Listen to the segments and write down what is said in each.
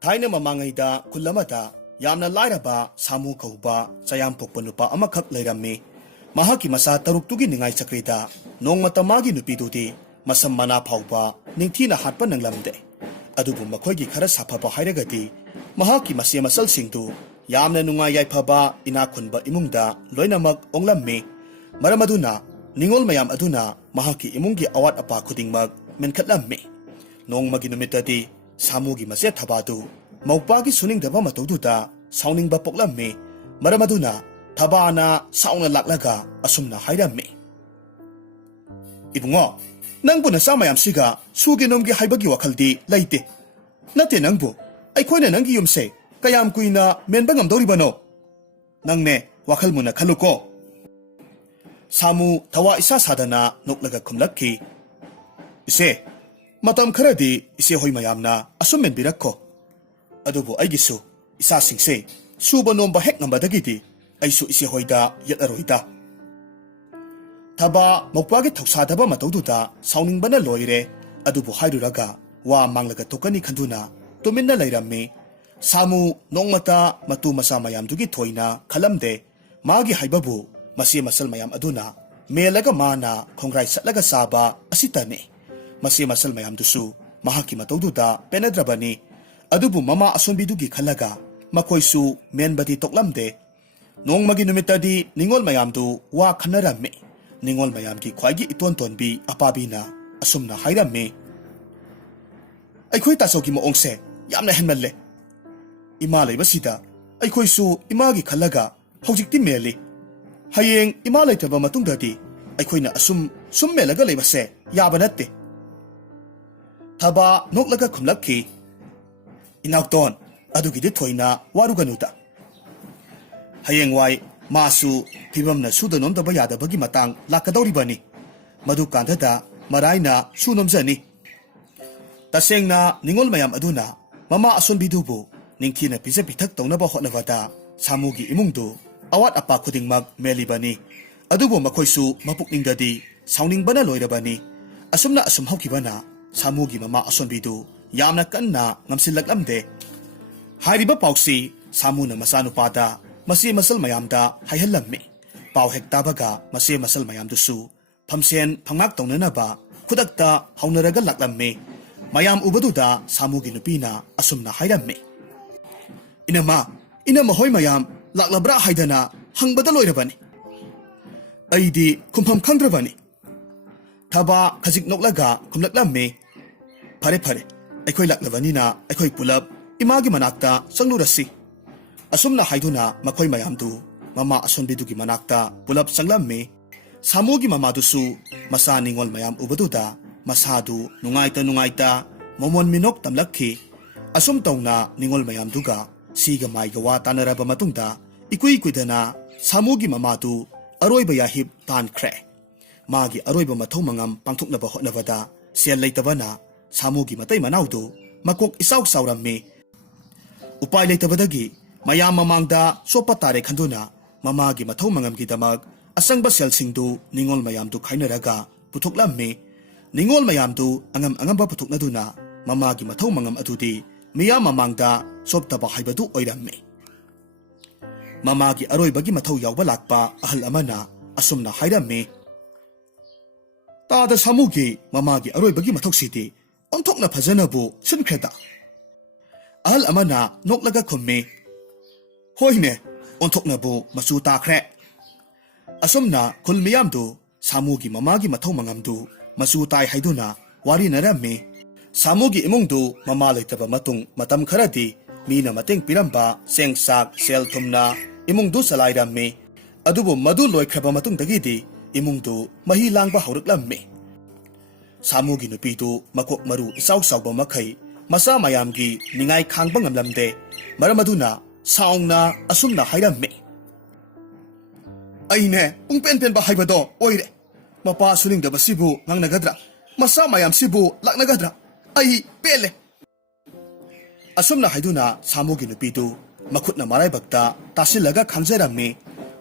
Thaina mamangayda kulamada yamna lairaba samu kauba sayam pokpanupa amakak layrammi. Mahaki masa taruktugi ningay sakrida nong matamagi nupidudi masam mana pauba ningtina hatpa ng lamde. Adubu makoygi khara sapapa hairagadi mahaki masya masal singdu yamna nungay yaypaba inakunba imungda loinamak onglammi. Maramaduna ningol mayam aduna mahaki imungi awat apa kudingmag menkatlammi. Nong maginumitadi samugi masya thabadu maupagi suning daba mataududa sauning bapoklammi. Maramaduna tabana sauna laklaga asumna hairammi. Ibungo, nangbu na samayam siga suginomgi haibagi wakaldi laite. Nate nangbu, ay koina nanggi yumse kayam kuina menbangam doribano. Nangne wakal muna kaluko. Samu tawa isa sadana nuklaga kumlaki. Ise, matam karadi ise hoy mayamna asum menbirakko. Adubu ay gisu, isa singse, suba nomba hek ngambadagidi. Aisu isi hoida yat aroida. Taba mokpagi thoksadaba mataududa sauningbana loire adubu hairuraga wa manglaga tokani khanduna tuminna layrammi. Samu nongmata matu masa mayamdugi thoina khalamde magi haibabu masi masal mayam aduna melaga mana khongrai satlaga saba asitane. Masi masal mayamdusu mahaki mataududa penadrabani. Adubu mama asumbidugi khalaga makoisu menbadi toklamde. Nong maginumitadi ningol mayamdu wa khanarami. Ningol mayamki khwaigi iton-tonbi apabina asumna hairami. Aikhoy tasogi moongse yamna henmalle. Ima laybasida aikhoysu imagi khalaga hojikti meli. Hayeng ima laytaba matungdadi aikhoyna asum melaga laybase yaba natte. Thaba noklaga khumlakki. Inakton adugidi thoina waruganuta. Hayengwai masu pibamna sudanom daba yadabagi matang lakadoribani. Madu kandada maraina sunomzani. Tasengna ningol mayam aduna mama asunbidubu ningkina pisa pitak taunaba hotnavada samugi imungdu awat apa kudingmag melibani. Adubu makoysu mapukningdadi sauningbana loirabani. Asumna asum hawkibana samugi mama asunbidu yamna kanna ngamsilaklamde. Hairiba pausi samuna masanupada masi masal mayamda hayhalammi. Pau hektabaga masi masal mayamdusu phamsen phangak tonanaba khudakta haunaraga laklammi. Mayam ubaduda samugi nupina asumna hairammi. Inama hoy mayam laklabra haidana hangbada loirabani. Aidi kumpham khangdrabani. Thaba khajik noklaga kumlaklammi. Phare aikhoy laklabanina aikhoy pulap imagi manakta sanglurasi. Asumna haiduna makoy mayamdu mama asunbidugi manakta pulap sanglammi. Samugi mamadusu masa ningol mayam ubaduda masadu nungayta momon minok tamlakki. Asum tawna ningol mayamduga siga maygawa tanaraba matungda ikuy-kuidana samugi mamadu aroyba yahib tankre. Magi aroyba mathaw mangam pangthuknaba hotnabada sel laytabana samugi matay manawdu makok isaw-sawrammi. Upay laytabadagi mayam mamangda sopa tare khanduna mamagi mathaw mangamgi damag asangba selsingdu ningol mayamdu khainaraga puthuklammi. Ningol mayamdu angam-angamba puthuknaduna mamagi mathaw mangam adudi miyam mamangda soptaba haibadu oirammi. Mamagi aroybagi mathaw yawba lakpa ahal amana asumna hairammi. Tada samugi mamagi aroybagi mathaw sidi onthokna phajanabu sunkreda. Ahal amana noklaga khummi. Hoyne onthoknabu masu takre. Asumna khul miyamdu samugi mamagi mathaw mangamdu masu tai haiduna wari narammi. Samugi imungdu mama laytaba matung matam kharadi mina mateng piramba sengsak sel thumna imungdu salayrammi. Adubu madu loikraba matung dagidi imungdu mahi langba hauraklammi. Samugi nupidu makok maru isaw-sawba makai masa mayamgi ningay khangba ngamlamde. Maramaduna saungna asumna hairammi. Ayne pungpen-pen ba haibado oire. Mapa suningdaba sibu ngangnagadra. Masa mayam sibu laknagadra. Ay pele. Asumna haiduna samugi nupidu makutna maraybagda tasilaga khangjarammi.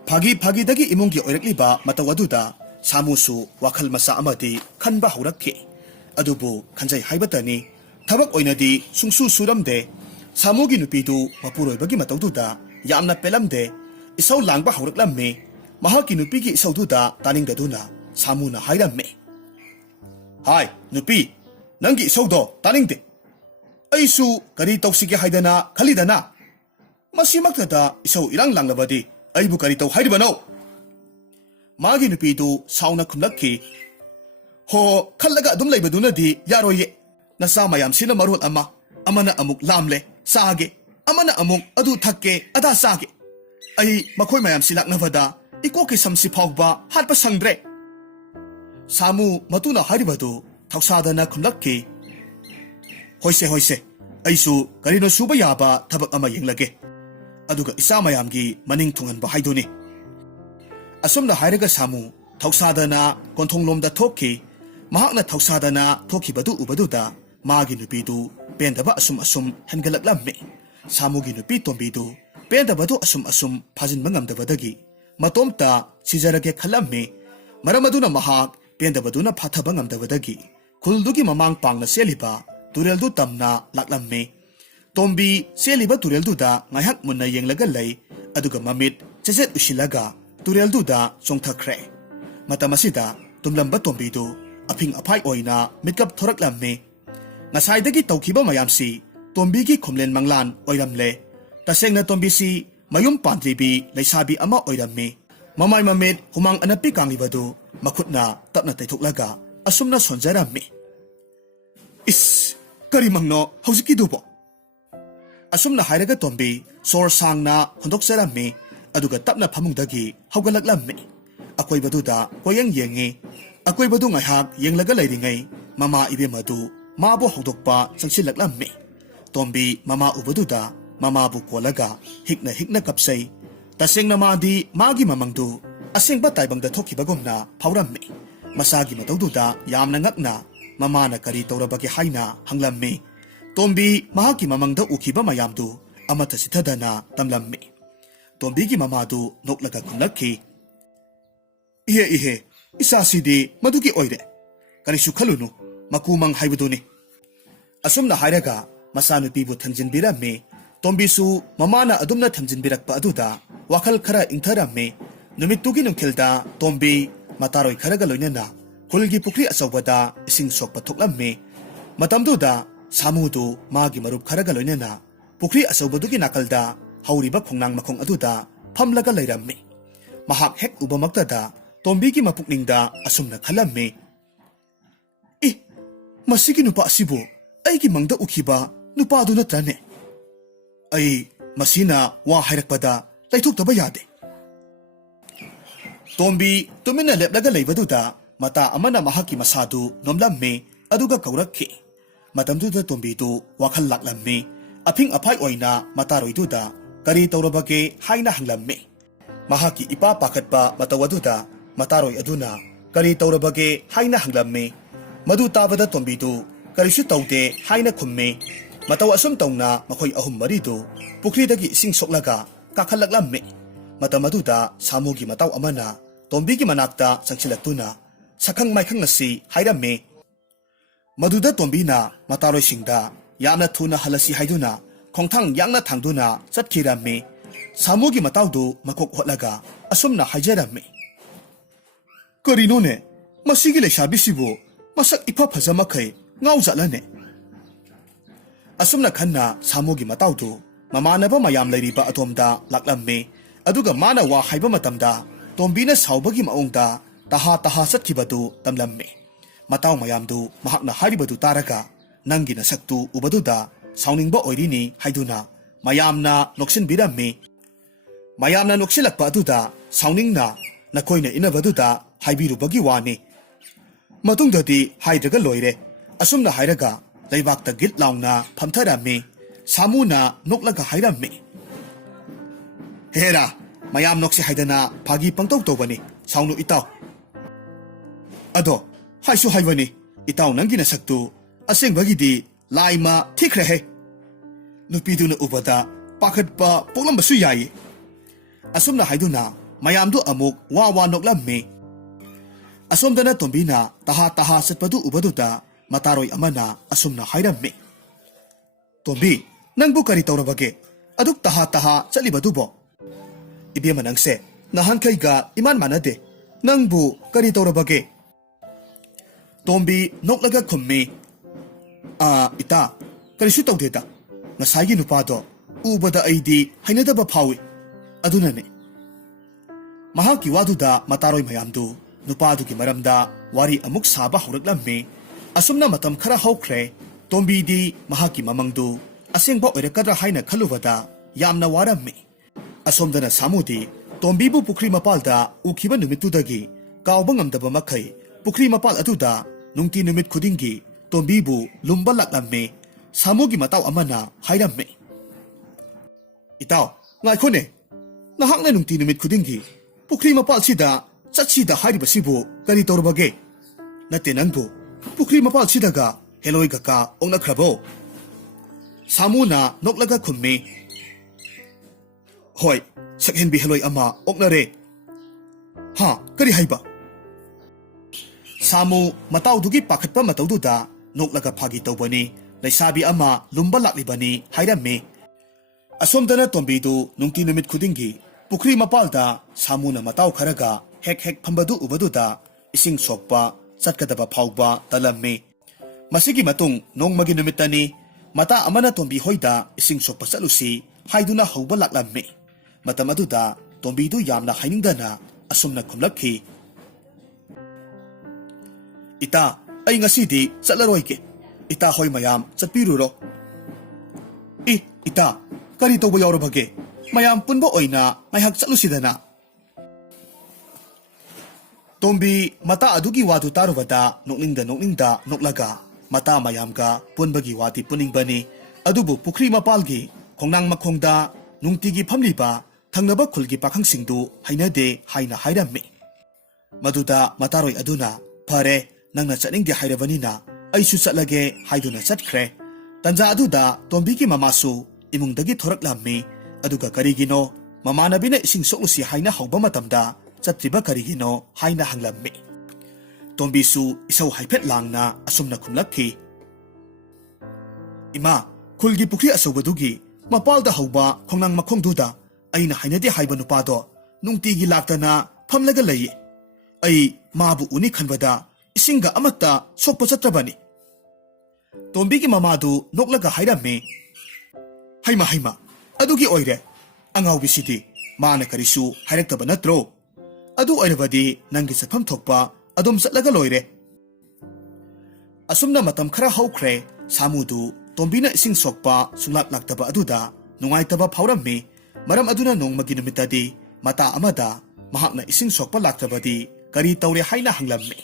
Phagi-phagidagi imungi oirakliba matawaduda samusu wakal masa amadi khanba haurakki. Adubu khanjay haibatani thabak oinadi sungsu suramde. Samugi nupidu mapuroibagi mataududa yamna pelamde isau langba hauraklammi mahaki nupigi isaududa taningdaduna Samuna hairammi. Hai nupi nangi isaudo taningde aisu kari tausige haidana khalidana masimaktada isau irang langlabadi aibu kari tau hairibano. Magi nupidu sauna kumlakki ho khallaga adum laibadunadi yaroye nasa mayam sina marul amana amuk lamle sage amana amuk adu thakke ada sage ai makhoi mayam silaknavada ikoki samsi phawba hatpa sangdre. Samu matuna haribadu thausadana khumlakki hoise aisu karino suba yaba thabak ama yenglage aduga isa mayamgi maning thungan ba haiduni. Asumna hairaga Samu thausadana konthonglomda thokki mahakna thausadana thokki badu ubaduda magi nupidu pendaba asum hengalaklammi. Samugi nupi tombidu pendabadu asum phajin mangamdabadagi matomta sijarage khalammi maramaduna mahak pendabaduna phathaba ngamdabadagi khuldugi mamang pangna seliba tureldu tamna laklammi. Tombi seliba turelduda ngahak munna yenglaga lay aduga mamit cheset usilaga turelduda chongthakre. Matamasida tumlamba tombidu aping aphai oina mitkap thoraklammi. Ngasaidagi tawkiba mayamsi tombigi khomlen manglan oiramle tasengna tombisi mayum pandribi leisabi ama oirammi. Mamai mamit humang anapi kanglibadu makhutna tapna taithoklaga asumna sonjarammi. Is kari mangno hauziki dubo. Asumna hairaga tombi sor sangna hondoksarammi aduga tapna phamungdagi haugalaklammi. Akoibaduda koyang yengi akoibadu ngahak yenglaga lairingai mama ibe madu mabu hokdokpa changsilaklammi. Tombi mama ubaduda mama bu kolaga hikna kapsai tasengna madi magi mamangdu asengba taibangda thokibagomna phaurammi. Masagi mataududa yamna ngakna mamana kari taurabagi haina hanglammi. Tombi mahaki mamangda ukiba mayamdu amata sithadana tamlammi. Tombigi mamadu noklaga kunlakki ihe isasidi madugi oire karisu khalunu makumang haibaduni. Asumna hairaga masanupibu thanjinbirammi. Tombisu mamana adumna thamjinbirakpa aduda wakhal khara ingtharammi. Numittugi nungkhilda tombi mataroi kharaga loinana khulgi pukri achawbada ising sokpa thoklammi. Matamduda Samudu magi marup kharaga loinana pukri achawbadugi nakalda hauriba khongnang makhong aduda phamlaga leirammi. Mahak hek ubamaktada tombigi mapukningda asumna khalammi. Masigi nupa asibu aigi mangda ukhiba nupa adu natrane. Ai masina wa hairakpada laithokdaba yade. Tombi tumina leplaga leibaduda mata amana mahaki masadu nomlammi aduga kaurakki. Matamduda tombidu wakhal laklammi. Aping aphai oina mataroiduda kari taurabage haina hanglammi. Mahaki ipa pakatpa matawaduda mataroi aduna kari taurabage haina hanglammi. Madu tabada tombidu karisu taude haina khummi. Mataw asum tauna makhoi ahum maridu pukridagi ising soklaga kakhalaklammi. Matamaduda Samugi mataw amana tombigi manakta changsilatuna sakhang maikhang nasi hairammi. Maduda tombina mataroi singda yamna thuna halasi haiduna khongthang yangna thangduna chatkirammi. Samugi matawdu makok hotlaga asumna haijarammi. Karinone masigi leisabisibu masak ipa phajamakai ngaujalane. Asumna khanna Samugi matawdu mamanaba mayam leiriba atomda laklammi. Aduga mana wa haiba matamda tombina saubagi maongda taha satkibadu tamlammi. Mataw mayamdu mahakna haribadu taraga nangi nasaktu ubaduda sauningba oirini haiduna mayamna noksinbirammi. Mayamna noksilakpa aduda sauningna nakoina inabaduda haibirubagi wani. Matungdadi haidraga loire asumna hairaga leibakta git laungna phamtharammi. Samuna noklaga hairammi. Hera mayam noksi haidana phagi pangtau tobani saunu itaw. Ado haisu haibani itaw nangi nasaktu asengbagidi laima thikre he. Nupiduna ubada pakhatpa poklambasu yai. Asumna haiduna mayamdu amuk wa noklammi. Asumdana tombina taha satpadu ubaduda mataroi amana asumna hairammi. Tombi Nangbu kari taurabage, aduk taha chalibatubo. Ibiyama nangse, nahankaiga iman manade, nangbu kari taurabage. Tombi noklaga kummi, ita, karisu tawdeta, nasagi nupado, ubada aidi hainadaba phawi, adunane. Mahaki waduda mataroy mayamdu, nupadugi maramda wari amuk saba hauraklammi, asumna matam khara haukre, tombi di mahaki mamangdu, asengba oirakadra haina khalubada, yamna warammi. Asomdana samudi, tombi bu pukri mapalda ukiba numitudagi, kauba ngamdaba makai, pukri mapal atuda, nungti numit khudingi, tombi bu lumba laklammi, samugi mataw amana hairammi. Itaw, ngaykone, nahakna nungti numit khudingi, pukri mapal sida, chatsida hairibasibu kari taurabage. Nate nangbu, pukri mapal sidaga, heloi gaka ongnakrabo. Samuna noklaga kummi. Hoy, sakhenbi heloi ama oknare. Ha, kari haiba. Samu mataudugi pakatpa mataududa noklaga phagi taubani, laisabi ama lumba laklibani hairammi. Asomdana tombidu nungti numit khudingi, pukri mapalda samuna matau kharaga hek phambadu ubaduda ising sokpa chatkadaba phauba talammi. Masigi matung nongmagi numitani mata amana tombi hoida ising sokpa chalusi haiduna hauba laklammi. Matam aduda tombidu yamna hainingdana asumna khumlakhi. Ita ay ngasidi chatlaroyke. Ita hoy mayam chatpiruro. Ita kari tawba yawrabage. Mayam punba oina mayhak chatlusidana. Tombi mata adugi wadu tarubada nokningda noklaga mata mayamga punbagi wati puningbani adubu pukri mapalgi kongnang makhongda nungtigi phamliba thangnaba khulgi pakhangsingdu hainade haina hairammi. Maduda mataroy aduna phare nangna chatningde hairabanina aisu chatlage haiduna chatkre. Tanja aduda tombigi mamasu imungdagi thoraklammi aduga karigino mamanabina ising soklusi haina hauba matamda chatriba karigino haina hanglammi. Tombisu isaw haipet langna asumna khumlakhi. Ima, khulgi pukri asawbadugi mapalda hauba khongnang makhongduda aina hainade haiba nupado nungtigi laktana phamlaga layi. Ai mabu uni khanbada isinga amatta sokpa chatrabani. Tombigi mamadu noklaga hairammi. Haima, adugi oire, angawbisidi mana karisu hairektaba natro. Adu oirabadi nangi satpham thokpa adum chatlaga loire. Asumna matam khara haukre, samudu tombina ising sokpa sunglak laktaba aduda nungaitaba phaurammi. Maram aduna nongmagi numitadi mata amada mahakna ising sokpa laktabadi kari taure haina hanglammi.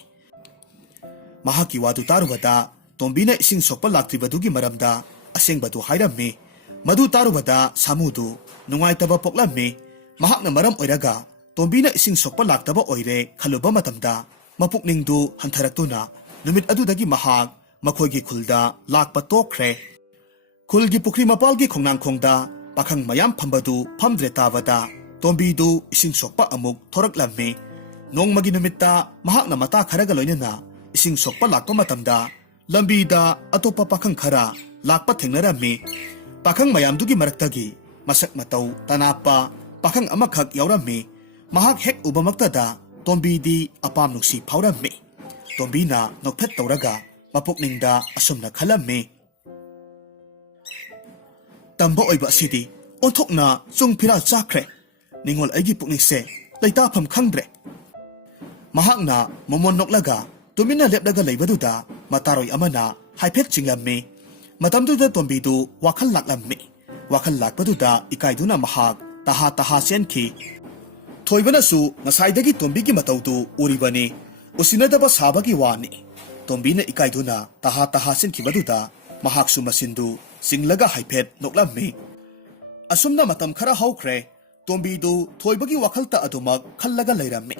Mahaki wadu tarubada tombina ising sokpa laktribadugi maramda asengbadu hairammi. Madu tarubada samudu nungaitaba poklammi. Mahakna maram oiraga tombina ising sokpa laktaba oire khaluba matamda mapukningdu hantharaktuna numit adudagi mahak makhoigi khulda lakpa tokre. Khulgi pukri mapalgi khongnang khongda pakhang mayam phambadu phamdre tabada tombidu ising sokpa amuk thoraklammi. Nongmagi numitta mahakna mata kharaga loinana ising sokpa lakpa matamda lambida atopa pakhang khara lakpa thengnarammi. Pakhang mayamdugi maraktagi masak matau tanapa pakhang amakhak yawrammi. Mahak hek ubamaktada tombidi apam nuksi phaurammi. Tombina nokphet tauraga mapukningda asumna khalammi. Tamba oiba sidi onthokna chungphira chakre. Ningol aigi pukningse laita pham khangdre. Mahakna momon noklaga tumina lepdaga leibaduda mataroy amana haiphet chinglammi. Matamduda tombidu wakhal laklammi. Wakhal lakbaduda ikaiduna mahak taha senkhi. Thoibanasu ngasaidagi tombigi mataudu uribani usinadaba sabagi wani. Tombina ikaiduna taha senkibaduda mahaksu masindu singlaga haiphet noklammi. Asumna matam khara haukre tombidu thoibagi wakhalta adumak khallaga leirammi.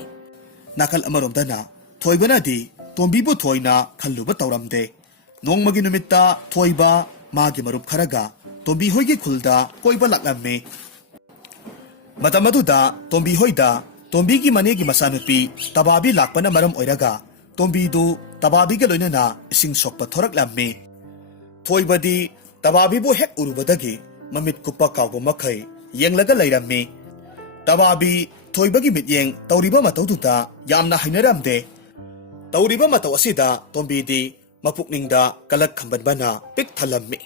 Nakal amaromdana thoibanadi tombibu thoina khalluba tauramde. Nongmagi numitta thoiba magi marup kharaga tombi hoigi khulda koiba laklammi. Matamaduda tombi hoida tombigi manegi masanupi tababi lakpana maram oiraga tombidu tababiga loinana ising sokpa thoraklammi. Thoibadi ꯇꯕꯥꯕꯤꯕꯨ ꯍꯦꯛ ꯎꯔꯨꯕꯗꯒꯤ ꯃꯃꯤꯠ ꯀꯨꯞꯄ ꯀꯥꯎꯕ ꯃꯈꯩ ꯌꯦꯡꯂꯒ ꯂꯩꯔꯝꯃꯤ꯫ ꯇꯕꯥꯕꯤ ꯊꯣꯏꯕꯒꯤ ꯃꯤꯠꯌꯦꯡ ꯇꯧꯔꯤꯕ ꯃꯇꯧꯗꯨꯗ ꯌꯥꯝꯅ ꯍꯩꯅꯔꯝꯗꯦ꯫ ꯇꯧꯔꯤꯕ ꯃꯇꯧ ꯑꯁꯤꯗ ꯇꯣꯝꯕꯤꯗꯤ ꯃꯄꯨꯛꯅꯤꯡꯗ ꯀꯂꯛ ꯈꯝꯕꯟꯕꯅ ꯄꯤꯛ ꯊꯜꯂꯝꯃꯤ꯫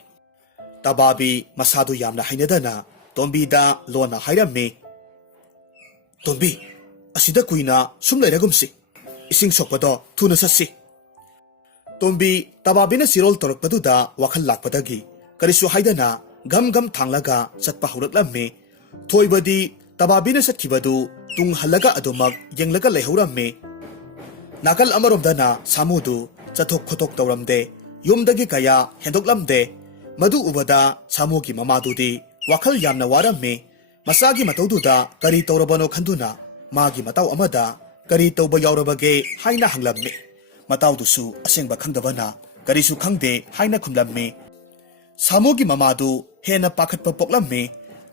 ꯇꯕꯥꯕꯤ ꯃꯁꯥꯗꯨ ꯌꯥꯝꯅ ꯍꯩꯅꯗꯅ ꯇꯣꯝꯕꯤꯗ ꯂꯣꯟꯅ ꯍꯥꯏꯔꯝꯃꯤ, "ꯇꯣꯝꯕꯤ, ꯑꯁꯤꯗ ꯀꯨꯏꯅ ꯁꯨꯝ ꯂꯩꯔꯒꯨꯝꯁꯤ, ꯏꯁꯤꯡ ꯁꯣꯛꯄꯗꯣ ꯊꯨꯅ ꯆꯠꯁꯤ." ꯇꯣꯝꯕꯤ ꯇꯕꯥꯕꯤꯅ ꯆꯤꯔꯣꯜ ꯇꯧꯔꯛꯄꯗꯨꯗ ꯋꯥꯈꯜ ꯂꯥꯛꯄꯗꯒꯤ ꯀꯔꯤꯁꯨ ꯍꯥꯏꯗꯅ ꯘꯝ ꯘꯝ ꯊꯥꯡꯂꯒ ꯆꯠꯄ ꯍꯧꯔꯛꯂꯝꯃꯤ꯫ ꯊꯣꯏꯕꯗꯤ ꯇꯕꯥꯕꯤꯅ ꯆꯠꯈꯤꯕꯗꯨ ꯇꯨꯡ ꯍꯜꯂꯒ ꯑꯗꯨꯃꯛ ꯌꯦꯡꯂꯒ ꯂꯩꯍꯧꯔꯝꯃꯤ꯫ ꯅꯥꯀꯜ ꯑꯃꯔꯣꯝꯗꯅ ꯁꯥꯃꯨꯗꯨ ꯆꯠꯊꯣꯛ ꯈꯣꯠꯊꯣꯛ ꯇꯧꯔꯝꯗꯦ, ꯌꯨꯝꯗꯒꯤ ꯀꯌꯥ ꯍꯦꯟꯗꯣꯛꯂꯝꯗꯦ꯫ ꯃꯗꯨ ꯎꯕꯗ ꯁꯥꯃꯨꯒꯤ ꯃꯃꯥꯗꯨꯗꯤ ꯋꯥꯈꯜ ꯌꯥꯝꯅ ꯋꯥꯔꯝꯃꯤ꯫ ꯃꯆꯥꯒꯤ ꯃꯇꯧꯗꯨꯗ ꯀꯔꯤ ꯇꯧꯔꯕꯅꯣ ꯈꯟꯗꯨꯅ ꯃꯥꯒꯤ ꯃꯇꯥꯎ ꯑꯃꯗ ꯀꯔꯤ ꯇꯧꯕ ꯌꯥꯎꯔꯕꯒꯦ ꯍꯥꯏꯅ ꯍꯪꯂꯝꯃꯤ꯫ ꯃꯇꯥꯎꯗꯨꯁꯨ ꯑꯁꯦꯡꯕ ꯈꯪꯗꯕꯅ ꯀꯔꯤꯁꯨ ꯈꯪꯗꯦ ꯍꯥꯏꯅ ꯈꯨꯝꯂꯝꯃꯤ꯫ ꯁꯥꯃꯨꯒꯤ ꯃꯃꯥꯗꯨ ꯍꯦꯟꯅ ꯄꯥꯈꯠꯄ ꯄꯣꯛꯂꯝꯃꯤ꯫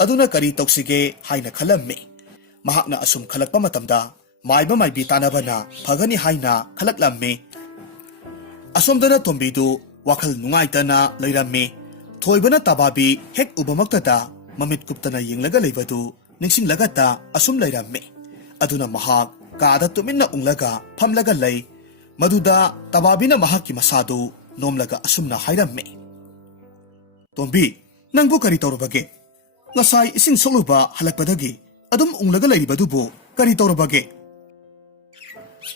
ꯑꯗꯨꯅ ꯀꯔꯤ ꯇꯧꯁꯤꯒꯦ ꯍꯥꯏꯅ ꯈꯜꯂꯝꯃꯤ꯫ ꯃꯍꯥꯛꯅ ꯑꯁꯨꯝ ꯈꯜꯂꯛꯄ ꯃꯇꯝꯗ ꯃꯥꯏꯕ ꯃꯥꯏꯕꯤ ꯇꯥꯟꯅꯕꯅ ꯐꯒꯅꯤ ꯍꯥꯏꯅ ꯈꯜꯂꯛꯂꯝꯃꯤ꯫ ꯑꯁꯣꯝꯗꯅ ꯇꯣꯝꯕꯤꯗꯨ ꯋꯥꯈꯜ ꯅꯨꯡꯉꯥꯏꯇꯅ ꯂꯩꯔꯝꯃꯤ꯫ ꯊꯣꯏꯕꯅ ꯇꯕꯥꯕꯤ ꯍꯦꯛ ꯎꯕꯃꯛꯇꯗ ꯃꯃꯤꯠ ꯀꯨꯞꯇꯅ ꯌꯦꯡꯂꯒ ꯂꯩꯕꯗꯨ ꯅꯤꯡꯁꯤꯡꯂꯒꯇ ꯑꯁꯨꯝ ꯂꯩꯔꯝꯃꯤ꯫ ꯑꯗꯨꯅ ꯃꯍꯥꯛ ꯀꯥꯗ ꯇꯨꯃꯤꯟꯅ ꯎꯪꯂꯒ ꯐꯝꯂꯒ ꯂꯩ꯫ ꯃꯗꯨꯗ ꯇꯕꯥꯕꯤꯅ ꯃꯍꯥꯛꯀꯤ ꯃꯁꯥꯗꯨ ꯅꯣꯝꯂꯒ ꯑꯁꯨꯝꯅ ꯍꯥꯏꯔꯝꯃꯤ, "ꯇꯣꯝꯕꯤ, ꯅꯪꯕꯨ ꯀꯔꯤ ꯇꯧꯔꯕꯒꯦ? ꯉꯁꯥꯏ ꯏꯁꯤꯡ ꯁꯣꯛꯂꯨꯕ ꯍꯜꯂꯛꯄꯗꯒꯤ ꯑꯗꯨꯝ ꯎꯪꯂꯒ ꯂꯩꯔꯤꯕꯗꯨꯕꯨ ꯀꯔꯤ ꯇꯧꯔꯕꯒꯦ?"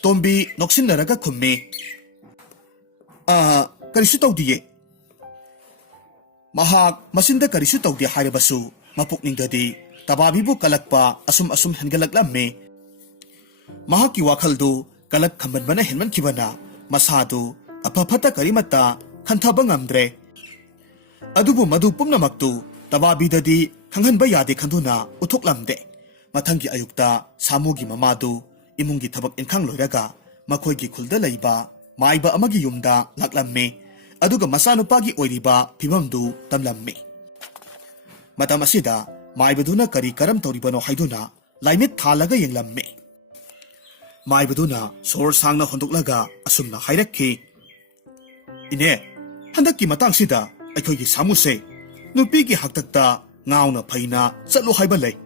ꯇꯣꯝꯕꯤ ꯅꯣꯛꯁꯤꯟꯅꯔꯒ ꯈꯨꯝꯃꯤ, "ꯀꯔꯤꯁꯨ ꯇꯧꯗꯤꯌꯦ." ꯃꯍꯥꯛ ꯃꯆꯤꯟꯗ ꯀꯔꯤꯁꯨ ꯇꯧꯗꯦ ꯍꯥꯏꯔꯕꯁꯨ ꯃꯄꯨꯛꯅꯤꯡꯗꯗꯤ ꯇꯕꯥꯕꯤꯕꯨ ꯀꯂꯛꯄ ꯑꯁꯨꯝ ꯍꯦꯟꯒꯠꯂꯛꯂꯝꯃꯤ꯫ ꯃꯍꯥꯛꯀꯤ ꯋꯥꯈꯜꯗꯨ ꯀꯂꯛ ꯈꯝꯕꯟꯕꯅ ꯍꯦꯟꯃꯟꯈꯤꯕꯅ ꯃꯁꯥꯗꯨ ꯑꯐ ꯐꯠꯇ ꯀꯔꯤꯃꯠꯇ ꯈꯟꯊꯕ ꯉꯝꯗ꯭ꯔꯦ꯫ ꯑꯗꯨꯕꯨ ꯃꯗꯨ ꯄꯨꯝꯅꯃꯛꯇꯨ ꯇꯕꯥꯕꯤꯗꯗꯤ ꯈꯪꯍꯟꯕ ꯌꯥꯗꯦ ꯈꯟꯗꯨꯅ ꯎꯠꯊꯣꯛꯂꯝꯗꯦ꯫ ꯃꯊꯪꯒꯤ ꯑꯌꯨꯛꯇ ꯁꯥꯃꯨꯒꯤ ꯃꯃꯥꯗꯨ ꯏꯃꯨꯡꯒꯤ ꯊꯕꯛ ꯏꯟꯈꯥꯡ ꯂꯣꯏꯔꯒ ꯃꯈꯣꯏꯒꯤ ꯈꯨꯜꯗ ꯂꯩꯕ ꯃꯥꯏꯕ ꯑꯃꯒꯤ ꯌꯨꯝꯗ ꯂꯥꯛꯂꯝꯃꯤ꯫ ꯑꯗꯨꯒ ꯃꯆꯥꯅꯨꯄꯥꯒꯤ ꯑꯣꯏꯔꯤꯕ ꯐꯤꯚꯝꯗꯨ ꯇꯝꯂꯝꯃꯤ꯫ ꯃꯇꯝ ꯑꯁꯤꯗ ꯃꯥꯏꯕꯗꯨꯅ ꯀꯔꯤ ꯀꯔꯝ ꯇꯧꯔꯤꯕꯅꯣ ꯍꯥꯏꯗꯨꯅ ꯂꯥꯏꯃꯤꯠ ꯊꯥꯜꯂꯒ ꯌꯦꯡꯂꯝꯃꯤ꯫ ꯃꯥꯏꯕꯗꯨꯅ ꯁꯣꯔ ꯁꯥꯡꯅ ꯍꯣꯟꯗꯣꯛꯂꯒ ꯑꯁꯨꯝꯅ ꯍꯥꯏꯔꯛꯈꯤ, "ꯏꯅꯦ, ꯍꯟꯗꯛꯀꯤ ꯃꯇꯥꯡꯁꯤꯗ ꯑꯩꯈꯣꯏꯒꯤ ꯁꯥꯃꯨꯁꯦ ꯅꯨꯄꯤꯒꯤ ꯍꯥꯛꯇꯛꯇ ꯉꯥꯎꯅ ꯐꯩꯅ ꯆꯠꯂꯨ ꯍꯥꯏꯕ ꯂꯩ."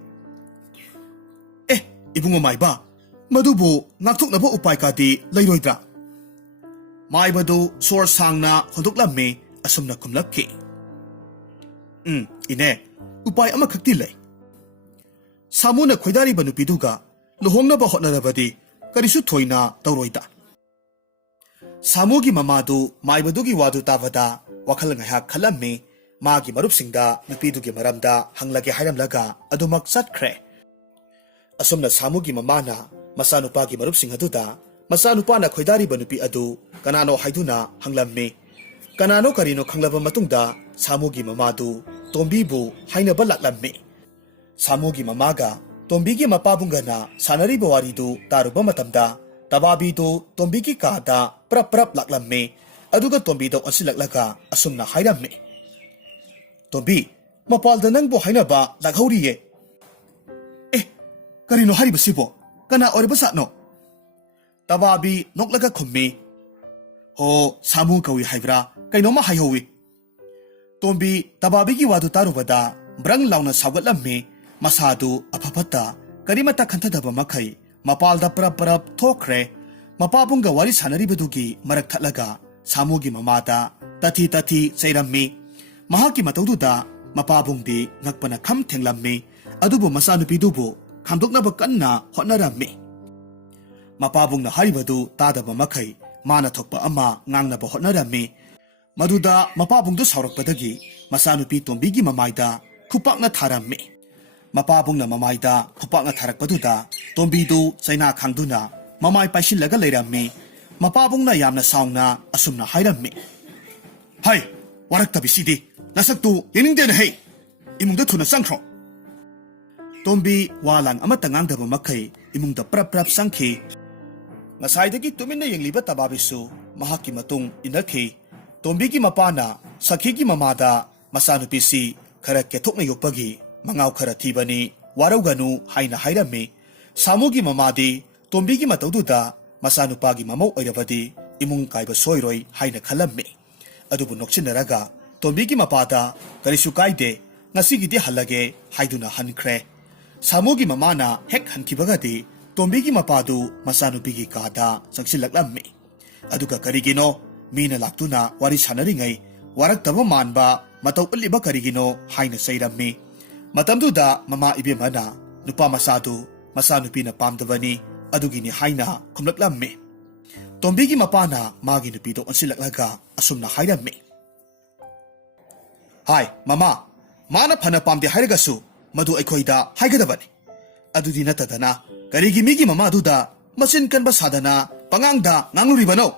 "ꯑꯦ, ꯏꯕꯨꯡꯉꯣ ꯃꯥꯏꯕ, ꯃꯗꯨꯕꯨ ꯉꯥꯛꯊꯣꯛꯅꯕ ꯎꯄꯥꯏ ꯀꯥꯗꯤ ꯂꯩꯔꯣꯏꯗ꯭ꯔꯥ?" ꯃꯥꯏꯕꯗꯨ ꯁꯣꯔ ꯁꯥꯡꯅ ꯍꯣꯟꯗꯣꯛꯂꯝꯃꯤ꯫ ꯑꯁꯨꯝꯅ ꯈꯨꯝꯂꯛꯈꯤ, "ꯏꯅꯦ, ꯎꯄꯥꯏ ꯑꯃꯈꯛꯇꯤ ꯂꯩ꯫ ꯁꯥꯃꯨꯅ ꯈꯣꯏꯗꯥꯔꯤꯕ ꯅꯨꯄꯤꯗꯨꯒ ꯂꯨꯍꯣꯡꯅꯕ ꯍꯣꯠꯅꯔꯕꯗꯤ ꯀꯔꯤꯁꯨ ꯊꯣꯏꯅ ꯇꯧꯔꯣꯏꯗ." ꯁꯥꯃꯨꯒꯤ ꯃꯃꯥꯗꯨ ꯃꯥꯏꯕꯗꯨꯒꯤ ꯋꯥꯗꯨ ꯇꯥꯕꯗ ꯋꯥꯈꯜ ꯉꯥꯏꯍꯥꯛ ꯈꯜꯂꯝꯃꯤ꯫ ꯃꯥꯒꯤ ꯃꯔꯨꯞꯁꯤꯡꯗ ꯅꯨꯄꯤꯗꯨꯒꯤ ꯃꯔꯝꯗ ꯍꯪꯂꯒꯦ ꯍꯥꯏꯔꯝꯂꯒ ꯑꯗꯨꯃꯛ ꯆꯠꯈ꯭ꯔꯦ꯫ ꯑꯁꯨꯝꯅ ꯁꯥꯃꯨꯒꯤ ꯃꯃꯥꯅ ꯃꯆꯥꯅꯨꯄꯥꯒꯤ ꯃꯔꯨꯞꯁꯤꯡ ꯑꯗꯨꯗ ꯃꯆꯥꯅꯨꯄꯥꯅ ꯈꯣꯏꯗꯥꯔꯤꯕ ꯅꯨꯄꯤ ꯑꯗꯨ ꯀꯅꯥꯅꯣ ꯍꯥꯏꯗꯨꯅ ꯍꯪꯂꯝꯃꯤ꯫ ꯀꯅꯥꯅꯣ ꯀꯔꯤꯅꯣ ꯈꯪꯂꯕ ꯃꯇꯨꯡꯗ ꯁꯥꯃꯨꯒꯤ ꯃꯃꯥꯗꯨ ꯇꯣꯝꯕꯤꯕꯨ ꯍꯥꯏꯅꯕ ꯂꯥꯛꯂꯝꯃꯤ꯫ ꯁꯥꯃꯨꯒꯤ ꯃꯃꯥꯒ ꯇꯣꯝꯕꯤꯒꯤ ꯃꯄꯥꯕꯨꯡꯒꯅ ꯁꯥꯟꯅꯔꯤꯕ ꯋꯥꯔꯤꯗꯨ ꯇꯥꯔꯨꯕ ꯃꯇꯝꯗ ꯇꯕꯥꯕꯤꯗꯨ ꯇꯣꯝꯕꯤꯒꯤ ꯀꯥꯗ ꯄ꯭ꯔꯞ ꯄ꯭ꯔꯞ ꯂꯥꯛꯂꯝꯃꯤ꯫ ꯑꯗꯨꯒ ꯇꯣꯝꯕꯤꯗ ꯑꯣꯟꯁꯤꯜꯂꯛꯂꯒ ꯑꯁꯨꯝꯅ ꯍꯥꯏꯔꯝꯃꯤ, "ꯇꯣꯝꯕꯤ, ꯃꯄꯥꯜꯗ ꯅꯪꯕꯨ ꯍꯥꯏꯅꯕ ꯂꯥꯛꯍꯧꯔꯤꯌꯦ." "ꯑꯦ, ꯀꯔꯤꯅꯣ ꯍꯥꯏꯔꯤꯕꯁꯤꯕꯣ? ꯀꯅꯥ ꯑꯣꯏꯔꯕꯖꯥꯠꯅꯣ?" ꯇꯕꯥꯕꯤ ꯅꯣꯛꯂꯒ ꯈꯨꯝꯃꯤ, "ꯍꯣ, ꯁꯥꯃꯨ ꯀꯧꯏ ꯍꯥꯏꯕ꯭ꯔꯥ ꯀꯩꯅꯣꯝꯃ ꯍꯥꯏꯍꯧꯋꯤ." ꯇꯣꯝꯕꯤ ꯇꯕꯥꯕꯤꯒꯤ ꯋꯥꯗꯨ ꯇꯥꯔꯨꯕꯗ ꯕ꯭ꯔꯪ ꯂꯥꯎꯅ ꯁꯥꯎꯒꯠꯂꯝꯃꯤ꯫ ꯃꯁꯥꯗꯨ ꯑꯐ ꯐꯠꯇ ꯀꯔꯤꯃꯠꯇ ꯈꯟꯊꯗꯕ ꯃꯈꯩ ꯃꯄꯥꯜꯗ ꯄꯔꯞ ꯄꯔꯞ ꯊꯣꯛꯈ꯭ꯔꯦ꯫ ꯃꯄꯥꯕꯨꯡꯒ ꯋꯥꯔꯤ ꯁꯥꯟꯅꯔꯤꯕꯗꯨꯒꯤ ꯃꯔꯛ ꯊꯠꯂꯒ ꯁꯥꯃꯨꯒꯤ ꯃꯃꯥꯗ ꯇꯊꯤ ꯇꯊꯤ ꯆꯩꯔꯝꯃꯤ꯫ ꯃꯍꯥꯛꯀꯤ ꯃꯇꯧꯗꯨꯗ ꯃꯄꯥꯕꯨꯡꯗꯤ ꯉꯛꯄꯅ ꯈꯝ ꯊꯦꯡꯂꯝꯃꯤ꯫ ꯑꯗꯨꯕꯨ ꯃꯆꯥꯅꯨꯄꯤꯗꯨꯕꯨ ꯈꯥꯝꯗꯣꯛꯅꯕ ꯀꯟꯅ ꯍꯣꯠꯅꯔꯝꯃꯤ꯫ ꯃꯄꯥꯕꯨꯡꯅ ꯍꯥꯏꯔꯤꯕꯗꯨ ꯇꯥꯗꯕ ꯃꯈꯩ ꯃꯥꯅ ꯊꯣꯛꯄ ꯑꯃ ꯉꯥꯡꯅꯕ ꯍꯣꯠꯅꯔꯝꯃꯤ꯫ ꯃꯗꯨꯗ ꯃꯄꯥꯕꯨꯡꯗꯨ ꯁꯥꯎꯔꯛꯄꯗꯒꯤ ꯃꯆꯥꯅꯨꯄꯤ ꯇꯣꯝꯕꯤꯒꯤ ꯃꯃꯥꯏꯗ ꯈꯨꯄꯥꯛꯅ ꯊꯥꯔꯝꯃꯤ꯫ ꯃꯄꯥꯕꯨꯡꯅ ꯃꯃꯥꯏꯗ ꯈꯨꯄꯥꯛꯅ ꯊꯥꯔꯛꯄꯗꯨꯗ ꯇꯣꯝꯕꯤꯗꯨ ꯆꯩꯅꯥ ꯈꯥꯡꯗꯨꯅ ꯃꯃꯥꯏ ꯄꯥꯏꯁꯤꯜꯂꯒ ꯂꯩꯔꯝꯃꯤ꯫ ꯃꯄꯥꯕꯨꯡꯅ ꯌꯥꯝꯅ ꯁꯥꯎꯅ ꯑꯁꯨꯝꯅ ꯍꯥꯏꯔꯝꯃꯤ, "ꯍꯩ, ꯋꯥꯔꯛꯇꯕꯤꯁꯤꯗꯤ, ꯅꯁꯛꯇꯨ ꯌꯦꯡꯅꯤꯡꯗꯦꯅ ꯍꯩ, ꯏꯃꯨꯡꯗ ꯊꯨꯅ ꯆꯪꯈ꯭ꯔꯣ." ꯇꯣꯝꯕꯤ ꯋꯥ ꯂꯥꯟ ꯑꯃꯠꯇ ꯉꯥꯡꯗꯕ ꯃꯈꯩ ꯏꯃꯨꯡꯗ ꯄ꯭ꯔꯞ ꯄ꯭ꯔꯞ ꯆꯪꯈꯤ꯫ ꯉꯁꯥꯏꯗꯒꯤ ꯇꯨꯃꯤꯟꯅ ꯌꯦꯡꯂꯤꯕ ꯇꯕꯥꯕꯤꯁꯨ ꯃꯍꯥꯛꯀꯤ ꯃꯇꯨꯡ ꯏꯟꯅꯈꯤ꯫ ꯇꯣꯝꯕꯤꯒꯤ ꯃꯄꯥꯅ ꯁꯈꯤꯒꯤ ꯃꯃꯥꯗ ꯃꯆꯥꯅꯨꯄꯤꯁꯤ ꯈꯔ ꯀꯦꯊꯣꯛꯅ ꯌꯣꯛꯄꯒꯤ ꯃꯉꯥꯎ ꯈꯔ ꯊꯤꯕꯅꯤ, ꯋꯥꯔꯧꯒꯅꯨ ꯍꯥꯏꯅ ꯍꯥꯏꯔꯝꯃꯤ꯫ ꯁꯥꯃꯨꯒꯤ ꯃꯃꯥꯗꯤ ꯇꯣꯝꯕꯤꯒꯤ ꯃꯇꯧꯗꯨꯗ ꯃꯆꯥꯅꯨꯄꯥꯒꯤ ꯃꯃꯧ ꯑꯣꯏꯔꯕꯗꯤ ꯏꯃꯨꯡ ꯀꯥꯏꯕ ꯁꯣꯏꯔꯣꯏ ꯍꯥꯏꯅ ꯈꯜꯂꯝꯃꯤ꯫ ꯑꯗꯨꯕꯨ ꯅꯣꯛꯁꯤꯟꯅꯔꯒ ꯇꯣꯝꯕꯤꯒꯤ ꯃꯄꯥꯗ ꯀꯔꯤꯁꯨ ꯀꯥꯏꯗꯦ ꯉꯁꯤꯒꯤꯗꯤ ꯍꯜꯂꯒꯦ ꯍꯥꯏꯗꯨꯅ ꯍꯟꯈ꯭ꯔꯦ꯫ ꯁꯥꯃꯨꯒꯤ ꯃꯃꯥꯅ ꯍꯦꯛ ꯍꯟꯈꯤꯕꯒꯗꯤ ꯇꯣꯝꯕꯤꯒꯤ ꯃꯄꯥꯗꯨ ꯃꯆꯥꯅꯨꯄꯤꯒꯤ ꯀꯥꯗ ꯆꯪꯁꯤꯜꯂꯛꯂꯝꯃꯤ꯫ ꯑꯗꯨꯒ ꯀꯔꯤꯒꯤꯅꯣ ꯃꯤꯅ ꯂꯥꯛꯇꯨꯅ ꯋꯥꯔꯤ ꯁꯥꯟꯅꯔꯤꯉꯩ ꯋꯥꯔꯛꯇꯕ ꯃꯥꯟꯕ ꯃꯇꯧ ꯎꯠꯂꯤꯕ ꯀꯔꯤꯒꯤꯅꯣ ꯍꯥꯏꯅ ꯆꯩꯔꯝꯃꯤ꯫ ꯃꯇꯝꯗꯨꯗ ꯃꯃꯥ ꯏꯕꯦꯝꯃꯅ ꯅꯨꯄꯥ ꯃꯆꯥꯗꯨ ꯃꯆꯥꯅꯨꯄꯤꯅ ꯄꯥꯝꯗꯕꯅꯤ ꯑꯗꯨꯒꯤꯅꯤ ꯍꯥꯏꯅ ꯈꯨꯝꯂꯛꯂꯝꯃꯤ꯫ ꯇꯣꯝꯕꯤꯒꯤ ꯃꯄꯥꯅ ꯃꯥꯒꯤ ꯅꯨꯄꯤꯗꯣ ꯑꯣꯟꯁꯤꯜꯂꯛꯂꯒ ꯑꯁꯨꯝꯅ ꯍꯥꯏꯔꯝꯃꯤ꯫ ꯍꯥꯏ ꯃꯃꯥ, ꯃꯥꯅ ꯐꯅ ꯄꯥꯝꯗꯦ ꯍꯥꯏꯔꯒꯁꯨ ꯃꯗꯨ ꯑꯩꯈꯣꯏꯗ ꯍꯥꯏꯒꯗꯕꯅꯤ꯫ ꯑꯗꯨꯗꯤ ꯅꯠꯇꯗꯅ ꯀꯔꯤꯒꯤ ꯃꯤꯒꯤ ꯃꯃꯥꯗꯨꯗ ꯃꯆꯤꯟ ꯀꯟꯕ ꯁꯥꯗꯅ ꯄꯉꯥꯡꯗ ꯉꯥꯡꯂꯨꯔꯤꯕꯅꯣ?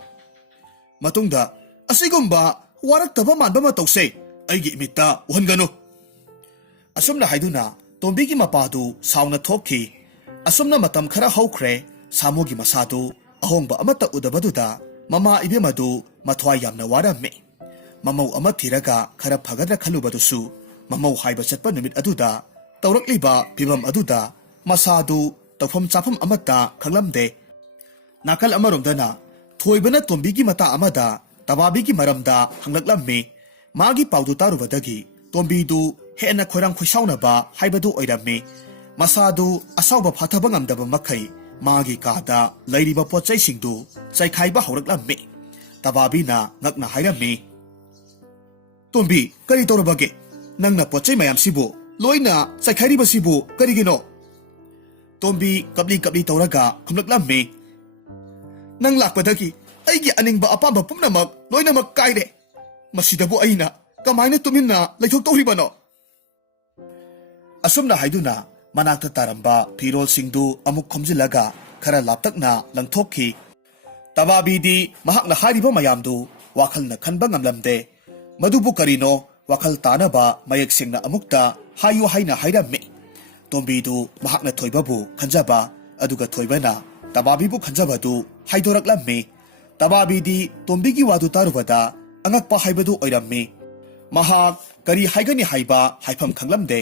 ꯃꯇꯨꯡꯗ ꯑꯁꯤꯒꯨꯝꯕ ꯋꯥꯔꯛꯇꯕ ꯃꯥꯟꯕ ꯃꯇꯧꯁꯦ ꯑꯩꯒꯤ ꯏꯃꯤꯠꯇ ꯎꯍꯟꯒꯅꯨ꯫ ꯑꯁꯨꯝꯅ ꯍꯥꯏꯗꯨꯅ ꯇꯣꯝꯕꯤꯒꯤ ꯃꯄꯥꯗꯨ ꯁꯥꯎꯅ ꯊꯣꯛꯈꯤ꯫ ꯑꯁꯨꯝꯅ ꯃꯇꯝ ꯈꯔ ꯍꯧꯈ꯭ꯔꯦ꯫ ꯁꯥꯃꯨꯒꯤ ꯃꯁꯥꯗꯨ ꯑꯍꯣꯡꯕ ꯑꯃꯠꯇ ꯎꯗꯕꯗꯨꯗ ꯃꯃꯥ ꯏꯕꯦꯝꯃꯗꯨ ꯃꯊ꯭ꯋꯥꯏ ꯌꯥꯝꯅ ꯋꯥꯔꯝꯃꯤ꯫ ꯃꯃꯧ ꯑꯃ ꯊꯤꯔꯒ ꯈꯔ ꯐꯒꯗ꯭ꯔꯥ ꯈꯜꯂꯨꯕꯗꯨꯁꯨ ꯃꯃꯧ ꯍꯥꯏꯕ ꯆꯠꯄ ꯅꯨꯃꯤꯠ ꯑꯗꯨꯗ ꯇꯧꯔꯛꯂꯤꯕ ꯐꯤꯚꯝ ꯑꯗꯨꯗ ꯃꯁꯥꯗꯨ ꯇꯧꯐꯝ ꯆꯥꯐꯝ ꯑꯃꯠꯇ ꯈꯪꯂꯝꯗꯦ꯫ ꯅꯥꯀꯜ ꯑꯃꯔꯣꯝꯗꯅ ꯊꯣꯏꯕꯅ ꯇꯣꯝꯕꯤꯒꯤ ꯃꯇꯥ ꯑꯃꯗ ꯇꯕꯥꯕꯤꯒꯤ ꯃꯔꯝꯗ ꯍꯪꯂꯛꯂꯝꯃꯤ꯫ ꯃꯥꯒꯤ ꯄꯥꯎꯗꯨ ꯇꯥꯔꯨꯕꯗꯒꯤ ꯇꯣꯝꯕꯤꯗꯨ ꯍꯦꯟꯅ ꯈꯣꯏꯔꯥꯡ ꯈꯣꯏꯁꯥꯎꯅꯕ ꯍꯥꯏꯕꯗꯨ ꯑꯣꯏꯔꯝꯃꯤ꯫ ꯃꯁꯥꯗꯨ ꯑꯁꯥꯎꯕ ꯐꯥꯊꯕ ꯉꯝꯗꯕ ꯃꯈꯩ ꯃꯥꯒꯤ ꯀꯥꯗ ꯂꯩꯔꯤꯕ ꯄꯣꯠꯆꯩꯁꯤꯡꯗꯨ ꯆꯩꯈꯥꯏꯕ ꯍꯧꯔꯛꯂꯝꯃꯤ꯫ ꯇꯕꯥꯕꯤꯅ ꯉꯛꯅ ꯍꯥꯏꯔꯝꯃꯤ꯫ ꯇꯣꯝꯕꯤ, ꯀꯔꯤ ꯇꯧꯔꯕꯒꯦ? ꯅꯪꯅ ꯄꯣꯠꯆꯩ ꯃꯌꯥꯝꯁꯤꯕꯨ ꯂꯣꯏꯅ ꯆꯩꯈꯥꯏꯔꯤꯕꯁꯤꯕꯨ ꯀꯔꯤꯒꯤꯅꯣ? ꯇꯣꯝꯕꯤ ꯀꯞꯂꯤ ꯀꯞꯂꯤ ꯇꯧꯔꯒ ꯈꯨꯝꯂꯛꯂꯝꯃꯤ꯫ ꯅꯪ ꯂꯥꯛꯄꯗꯒꯤ ꯑꯩꯒꯤ ꯑꯅꯤꯡꯕ ꯑꯄꯥꯝꯕ ꯄꯨꯝꯅꯃꯛ ꯂꯣꯏꯅꯃꯛ ꯀꯥꯏꯔꯦ꯫ ꯃꯁꯤꯗꯕꯨ ꯑꯩꯅ ꯀꯃꯥꯏꯅ ꯇꯨꯃꯤꯟꯅ ꯂꯩꯊꯣꯛꯇꯧꯔꯤꯕꯅꯣ? ꯑꯁꯨꯝꯅ ꯍꯥꯏꯗꯨꯅ ꯃꯅꯥꯛꯇ ꯇꯥꯔꯝꯕ ꯐꯤꯔꯣꯜꯁꯤꯡꯗꯨ ꯑꯃꯨꯛ ꯈꯣꯝꯖꯤꯜꯂꯒ ꯈꯔ ꯂꯥꯞꯇꯛꯅ ꯂꯪꯊꯣꯛꯈꯤ꯫ ꯇꯕꯥꯕꯤꯗꯤ ꯃꯍꯥꯛꯅ ꯍꯥꯏꯔꯤꯕ ꯃꯌꯥꯝꯗꯨ ꯋꯥꯈꯜꯅ ꯈꯟꯕ ꯉꯝꯂꯝꯗꯦ꯫ ꯃꯗꯨꯕꯨ ꯀꯔꯤꯅꯣ ꯋꯥꯈꯜ ꯇꯥꯅꯕ ꯃꯌꯦꯛ ꯁꯦꯡꯅ ꯑꯃꯨꯛꯇ ꯍꯥꯏꯌꯨ ꯍꯥꯏꯅ ꯍꯥꯏꯔꯝꯃꯤ꯫ ꯇꯣꯝꯕꯤꯗꯨ ꯃꯍꯥꯛꯅ ꯊꯣꯏꯕꯕꯨ ꯈꯟꯖꯕ ꯑꯗꯨꯒ ꯊꯣꯏꯕꯅ ꯇꯕꯥꯕꯤꯕꯨ ꯈꯟꯖꯕꯗꯨ ꯍꯥꯏꯗꯣꯔꯛꯂꯝꯃꯤ꯫ ꯇꯕꯥꯕꯤꯗꯤ ꯇꯣꯝꯕꯤꯒꯤ ꯋꯥꯗꯨ ꯇꯥꯔꯨꯕꯗ ꯑꯉꯛꯄ ꯍꯥꯏꯕꯗꯨ ꯑꯣꯏꯔꯝꯃꯤ꯫ ꯃꯍꯥꯛ ꯀꯔꯤ ꯍꯥꯏꯒꯅꯤ ꯍꯥꯏꯕ ꯍꯥꯏꯐꯝ ꯈꯪꯂꯝꯗꯦ꯫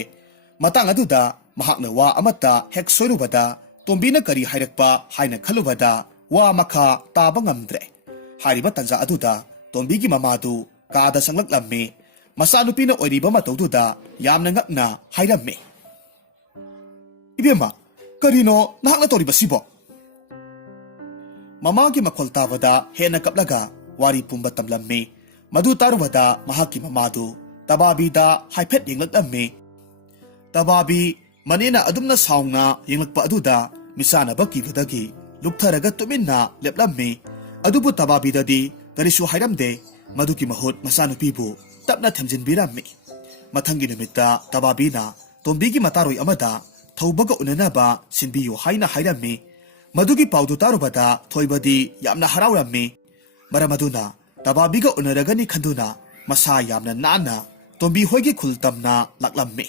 ꯃꯇꯥꯡ ꯑꯗꯨꯗ ꯃꯍꯥꯛꯅ ꯋꯥ ꯑꯃꯠꯇ ꯍꯦꯛ ꯁꯣꯏꯔꯨꯕꯗ ꯇꯣꯝꯕꯤꯅ ꯀꯔꯤ ꯍꯥꯏꯔꯛꯄ ꯍꯥꯏꯅ ꯈꯜꯂꯨꯕꯗ ꯋꯥ ꯃꯈꯥ ꯇꯥꯕ ꯉꯝꯗ꯭ꯔꯦ꯫ ꯍꯥꯏꯔꯤꯕ ꯇꯟꯖꯥ ꯑꯗꯨꯗ ꯇꯣꯝꯕꯤꯒꯤ ꯃꯃꯥꯗꯨ ꯀꯥꯗ ꯆꯪꯂꯛꯂꯝꯃꯤ꯫ ꯃꯆꯥꯅꯨꯄꯤꯅ ꯑꯣꯏꯔꯤꯕ ꯃꯇꯧꯗꯨꯗ ꯌꯥꯝꯅ ꯉꯛꯅ ꯍꯥꯏꯔꯝꯃꯤ꯫ ꯏꯕꯦꯝꯃ, ꯀꯔꯤꯅꯣ ꯅꯍꯥꯛꯅ ꯇꯧꯔꯤꯕꯁꯤꯕꯣ? ꯃꯃꯥꯒꯤ ꯃꯈꯣꯜ ꯇꯥꯕꯗ ꯍꯦꯟꯅ ꯀꯞꯂꯒ ꯋꯥꯔꯤ ꯄꯨꯝꯕ ꯇꯝꯂꯝꯃꯤ꯫ ꯃꯗꯨ ꯇꯥꯔꯨꯕꯗ ꯃꯍꯥꯛꯀꯤ ꯃꯃꯥꯗꯨ ꯇꯕꯥꯕꯤꯗ ꯍꯥꯏꯐꯦꯠ ꯌꯦꯡꯂꯛꯂꯝꯃꯤ꯫ ꯇꯕꯥꯕꯤ ꯃꯅꯦꯅ ꯑꯗꯨꯝꯅ ꯁꯥꯎꯅ ꯌꯦꯡꯂꯛꯄ ꯑꯗꯨꯗ ꯃꯤꯆꯥꯅꯕ ꯀꯤꯕꯗꯒꯤ ꯂꯨꯞꯊꯔꯒ ꯇꯨꯃꯤꯟꯅ ꯂꯦꯞꯂꯝꯃꯤ꯫ ꯑꯗꯨꯕꯨ ꯇꯕꯥꯕꯤꯗꯗꯤ ꯀꯔꯤꯁꯨ ꯍꯥꯏꯔꯝꯗꯦ꯫ ꯃꯗꯨꯒꯤ ꯃꯍꯨꯠ ꯃꯆꯥꯅꯨꯄꯤꯕꯨ ꯇꯞꯅ ꯊꯦꯝꯖꯤꯟꯕꯤꯔꯝꯃꯤ꯫ ꯃꯊꯪꯒꯤ ꯅꯨꯃꯤꯠꯇ ꯇꯕꯥꯕꯤꯅ ꯇꯣꯝꯕꯤꯒꯤ ꯃꯇꯥꯔꯣꯏ ꯑꯃꯗ ꯊꯧꯕꯒ ꯎꯅꯅꯕ ꯁꯤꯟꯕꯤꯌꯨ ꯍꯥꯏꯅ ꯍꯥꯏꯔꯝꯃꯤ꯫ ꯃꯗꯨꯒꯤ ꯄꯥꯎꯗꯨ ꯇꯥꯔꯨꯕꯗ ꯊꯣꯏꯕꯗꯤ ꯌꯥꯝꯅ ꯍꯔꯥꯎꯔꯝꯃꯤ꯫ ꯃꯔꯝ ꯑꯗꯨꯅ ꯇꯕꯥꯕꯤꯒ ꯎꯅꯔꯒꯅꯤ ꯈꯟꯗꯨꯅ ꯃꯁꯥ ꯌꯥꯝꯅ ꯅꯥꯟꯅ ꯇꯣꯝꯕꯤ ꯍꯣꯏꯒꯤ ꯈꯨꯜ ꯇꯝꯅ ꯂꯥꯛꯂꯝꯃꯤ꯫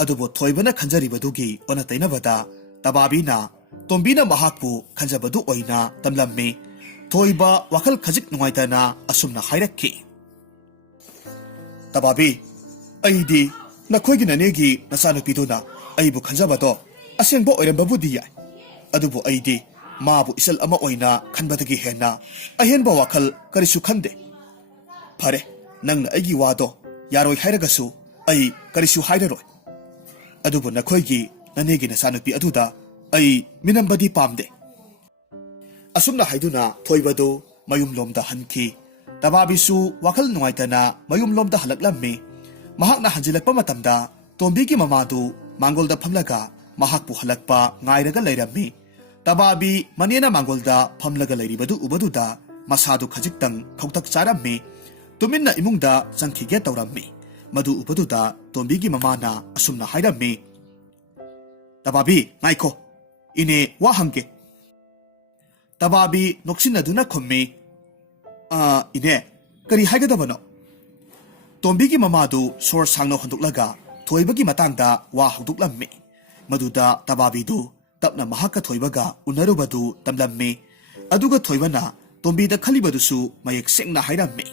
ꯑꯗꯨꯕꯨ ꯊꯣꯏꯕꯅ ꯈꯟꯖꯔꯤꯕꯗꯨꯒꯤ ꯑꯣꯟꯅ ꯇꯩꯅꯕꯗ ꯇꯕꯥꯕꯤꯅ ꯇꯣꯝꯕꯤꯅ ꯃꯍꯥꯛꯄꯨ ꯈꯟꯖꯕꯗꯨ ꯑꯣꯏꯅ ꯇꯝꯂꯝꯃꯤ꯫ ꯊꯣꯏꯕ ꯋꯥꯈꯜ ꯈꯖꯤꯛ ꯅꯨꯡꯉꯥꯏꯇꯅ ꯑꯁꯨꯝꯅ ꯍꯥꯏꯔꯛꯈꯤ꯫ ꯇꯕꯥꯕꯤ, ꯑꯩꯗꯤ ꯅꯈꯣꯏꯒꯤ ꯅꯅꯦꯒꯤ ꯅꯆꯥꯅꯨꯄꯤꯗꯨꯅ ꯑꯩꯕꯨ ꯈꯟꯖꯕꯗꯣ ꯑꯁꯦꯡꯕ ꯑꯣꯏꯔꯝꯕꯕꯨꯗꯤ ꯌꯥꯏ꯫ ꯑꯗꯨꯕꯨ ꯑꯩꯗꯤ ꯃꯥꯕꯨ ꯏꯆꯜ ꯑꯃ ꯑꯣꯏꯅ ꯈꯟꯕꯗꯒꯤ ꯍꯦꯟꯅ ꯑꯍꯦꯟꯕ ꯋꯥꯈꯜ ꯀꯔꯤꯁꯨ ꯈꯟꯗꯦ꯫ ꯐꯔꯦ, ꯅꯪꯅ ꯑꯩꯒꯤ ꯋꯥꯗꯣ ꯌꯥꯔꯣꯏ ꯍꯥꯏꯔꯒꯁꯨ ꯑꯩ ꯀꯔꯤꯁꯨ ꯍꯥꯏꯔꯔꯣꯏ꯫ ꯑꯗꯨꯕꯨ ꯅꯈꯣꯏꯒꯤ ꯅꯅꯦꯒꯤ ꯅꯆꯥꯅꯨꯄꯤ ꯑꯗꯨꯗ ꯑꯩ ꯃꯤꯅꯝꯕꯗꯤ ꯄꯥꯝꯗꯦ꯫ ꯑꯁꯨꯝꯅ ꯍꯥꯏꯗꯨꯅ ꯊꯣꯏꯕꯗꯨ ꯃꯌꯨꯝꯂꯣꯝꯗ ꯍꯟꯈꯤ꯫ ꯇꯕꯥꯕꯤꯁꯨ ꯋꯥꯈꯜ ꯅꯨꯡꯉꯥꯏꯇꯅ ꯃꯌꯨꯝꯂꯣꯝꯗ ꯍꯜꯂꯛꯂꯝꯃꯤ꯫ ꯃꯍꯥꯛꯅ ꯍꯟꯖꯤꯜꯂꯛꯄ ꯃꯇꯝꯗ ꯇꯣꯝꯕꯤꯒꯤ ꯃꯃꯥꯗꯨ ꯃꯥꯡꯒꯣꯜꯗ ꯐꯝꯂꯒ ꯃꯍꯥꯛꯄꯨ ꯍꯜꯂꯛꯄ ꯉꯥꯏꯔꯒ ꯂꯩꯔꯝꯃꯤ꯫ ꯇꯕꯥꯕꯤ ꯃꯅꯦꯅ ꯃꯥꯡꯒꯣꯜꯗ ꯐꯝꯂꯒ ꯂꯩꯔꯤꯕꯗꯨ ꯎꯕꯗꯨꯗ ꯃꯁꯥꯗꯨ ꯈꯖꯤꯛꯇꯪ ꯈꯧꯇꯛ ꯆꯥꯔꯝꯃꯤ꯫ ꯇꯨꯃꯤꯟꯅ ꯏꯃꯨꯡꯗ ꯆꯪꯈꯤꯒꯦ ꯇꯧꯔꯝꯃꯤ꯫ ꯃꯗꯨ ꯎꯕꯗꯨꯗ ꯇꯣꯝꯕꯤꯒꯤ ꯃꯃꯥꯅ ꯑꯁꯨꯝꯅ ꯍꯥꯏꯔꯝꯃꯤ꯫ ꯇꯕꯥꯕꯤ, ꯉꯥꯏꯈꯣ, ꯏꯅꯦ ꯋꯥ ꯍꯪꯒꯦ꯫ ꯇꯕꯥꯕꯤ ꯅꯣꯛꯁꯤꯟꯅꯗꯨꯅ ꯈꯨꯝꯃꯤ꯫ ꯏꯅꯦ, ꯀꯔꯤ ꯍꯥꯏꯒꯗꯕꯅꯣ? ꯇꯣꯝꯕꯤꯒꯤ ꯃꯃꯥꯗꯨ ꯁꯣꯔ ꯁꯥꯡꯅ ꯍꯣꯟꯗꯣꯛꯂꯒ ꯊꯣꯏꯕꯒꯤ ꯃꯇꯥꯡꯗ ꯋꯥ ꯍꯧꯗꯣꯛꯂꯝꯃꯤ꯫ ꯃꯗꯨꯗ ꯇꯕꯥꯕꯤꯗꯨ ꯇꯞꯅ ꯃꯍꯥꯛꯀ ꯊꯣꯏꯕꯒ ꯎꯅꯔꯨꯕꯗꯨ ꯇꯝꯂꯝꯃꯤ꯫ ꯑꯗꯨꯒ ꯊꯣꯏꯕꯅ ꯇꯣꯝꯕꯤꯗ ꯈꯜꯂꯤꯕꯗꯨꯁꯨ ꯃꯌꯦꯛ ꯁꯦꯡꯅ ꯍꯥꯏꯔꯝꯃꯤ꯫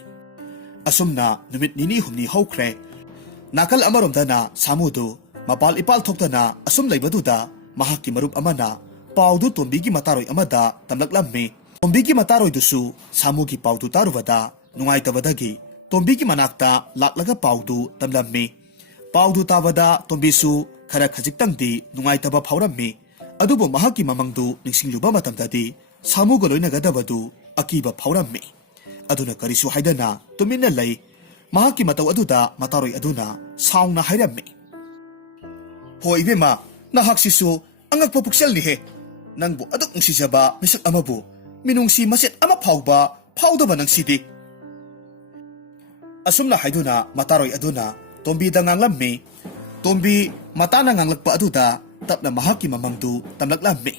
ꯑꯁꯨꯝꯅ ꯅꯨꯃꯤꯠ ꯅꯤꯅꯤ ꯍꯨꯝꯅꯤ ꯍꯧꯈ꯭ꯔꯦ꯫ ꯅꯥꯀꯜ ꯑꯃꯔꯣꯝꯗꯅ ꯁꯥꯃꯨꯗꯨ ꯃꯄꯥꯜ ꯏꯄꯥꯜ ꯊꯣꯛꯇꯅ ꯑꯁꯨꯝ ꯂꯩꯕꯗꯨꯗ ꯃꯍꯥꯛꯀꯤ ꯃꯔꯨꯞ ꯑꯃꯅ ꯄꯥꯎꯗꯨ ꯇꯣꯝꯕꯤꯒꯤ ꯃꯇꯥꯔꯣꯏ ꯑꯃꯗ ꯇꯝꯂꯛꯂꯝꯃꯤ꯫ ꯇꯣꯝꯕꯤꯒꯤ ꯃꯇꯥꯔꯣꯏꯗꯨꯁꯨ ꯁꯥꯃꯨꯒꯤ ꯄꯥꯎꯗꯨ ꯇꯥꯔꯨꯕꯗ ꯅꯨꯡꯉꯥꯏꯇꯕꯗꯒꯤ ꯇꯣꯝꯕꯤꯒꯤ ꯃꯅꯥꯛꯇ ꯂꯥꯛꯂꯒ ꯄꯥꯎꯗꯨ ꯇꯝꯂꯝꯃꯤ꯫ ꯄꯥꯎꯗꯨ ꯇꯥꯕꯗ ꯇꯣꯝꯕꯤꯁꯨ ꯈꯔ ꯈꯖꯤꯛꯇꯪꯗꯤ ꯅꯨꯡꯉꯥꯏꯇꯕ ꯐꯥꯎꯔꯝꯃꯤ꯫ ꯑꯗꯨꯕꯨ ꯃꯍꯥꯛꯀꯤ ꯃꯃꯪꯗꯨ ꯅꯤꯡꯁꯤꯡꯂꯨꯕ ꯃꯇꯝꯗꯗꯤ ꯁꯥꯃꯨꯒ ꯂꯣꯏꯅꯒꯗꯕꯗꯨ ꯑꯀꯤꯕ ꯐꯥꯎꯔꯝꯃꯤ꯫ ꯑꯗꯨꯅ ꯀꯔꯤꯁꯨ ꯍꯥꯏꯗꯅ ꯇꯨꯃꯤꯟꯅ ꯂꯩ꯫ ꯃꯍꯥꯛꯀꯤ ꯃꯇꯧ ꯑꯗꯨꯗ ꯃꯇꯥꯔꯣꯏ ꯑꯗꯨꯅ ꯁꯥꯎꯅ ꯍꯥꯏꯔꯝꯃꯤ, "ꯍꯣ ꯏꯕꯦꯝꯃ, ꯅꯍꯥꯛꯁꯤꯁꯨ ꯑꯉꯛꯄ ꯄꯨꯛꯆꯦꯜꯅꯤꯍꯦ꯫ ꯅꯪꯕꯨ ꯑꯗꯨꯛ ꯅꯨꯡꯁꯤꯖꯕ ꯃꯤꯁꯛ ꯑꯃꯕꯨ ꯃꯤꯅꯨꯡꯁꯤ ꯃꯆꯦꯠ ꯑꯃ ꯐꯥꯎꯕ ꯐꯥꯎꯗꯕ ꯅꯪꯁꯤꯗꯤ"꯫ ꯑꯁꯨꯝꯅ ꯍꯥꯏꯗꯨꯅ ꯃꯇꯥꯔꯣꯏ ꯑꯗꯨꯅ ꯇꯣꯝꯕꯤꯗ ꯉꯥꯡꯂꯝꯃꯤ꯫ ꯇꯣꯝꯕꯤ ꯃꯇꯥꯅ ꯉꯥꯡꯂꯛꯄ ꯑꯗꯨꯗ ꯇꯞꯅ ꯃꯍꯥꯛꯀꯤ ꯃꯃꯪꯗꯨ ꯇꯝꯂꯛꯂꯝꯃꯤ꯫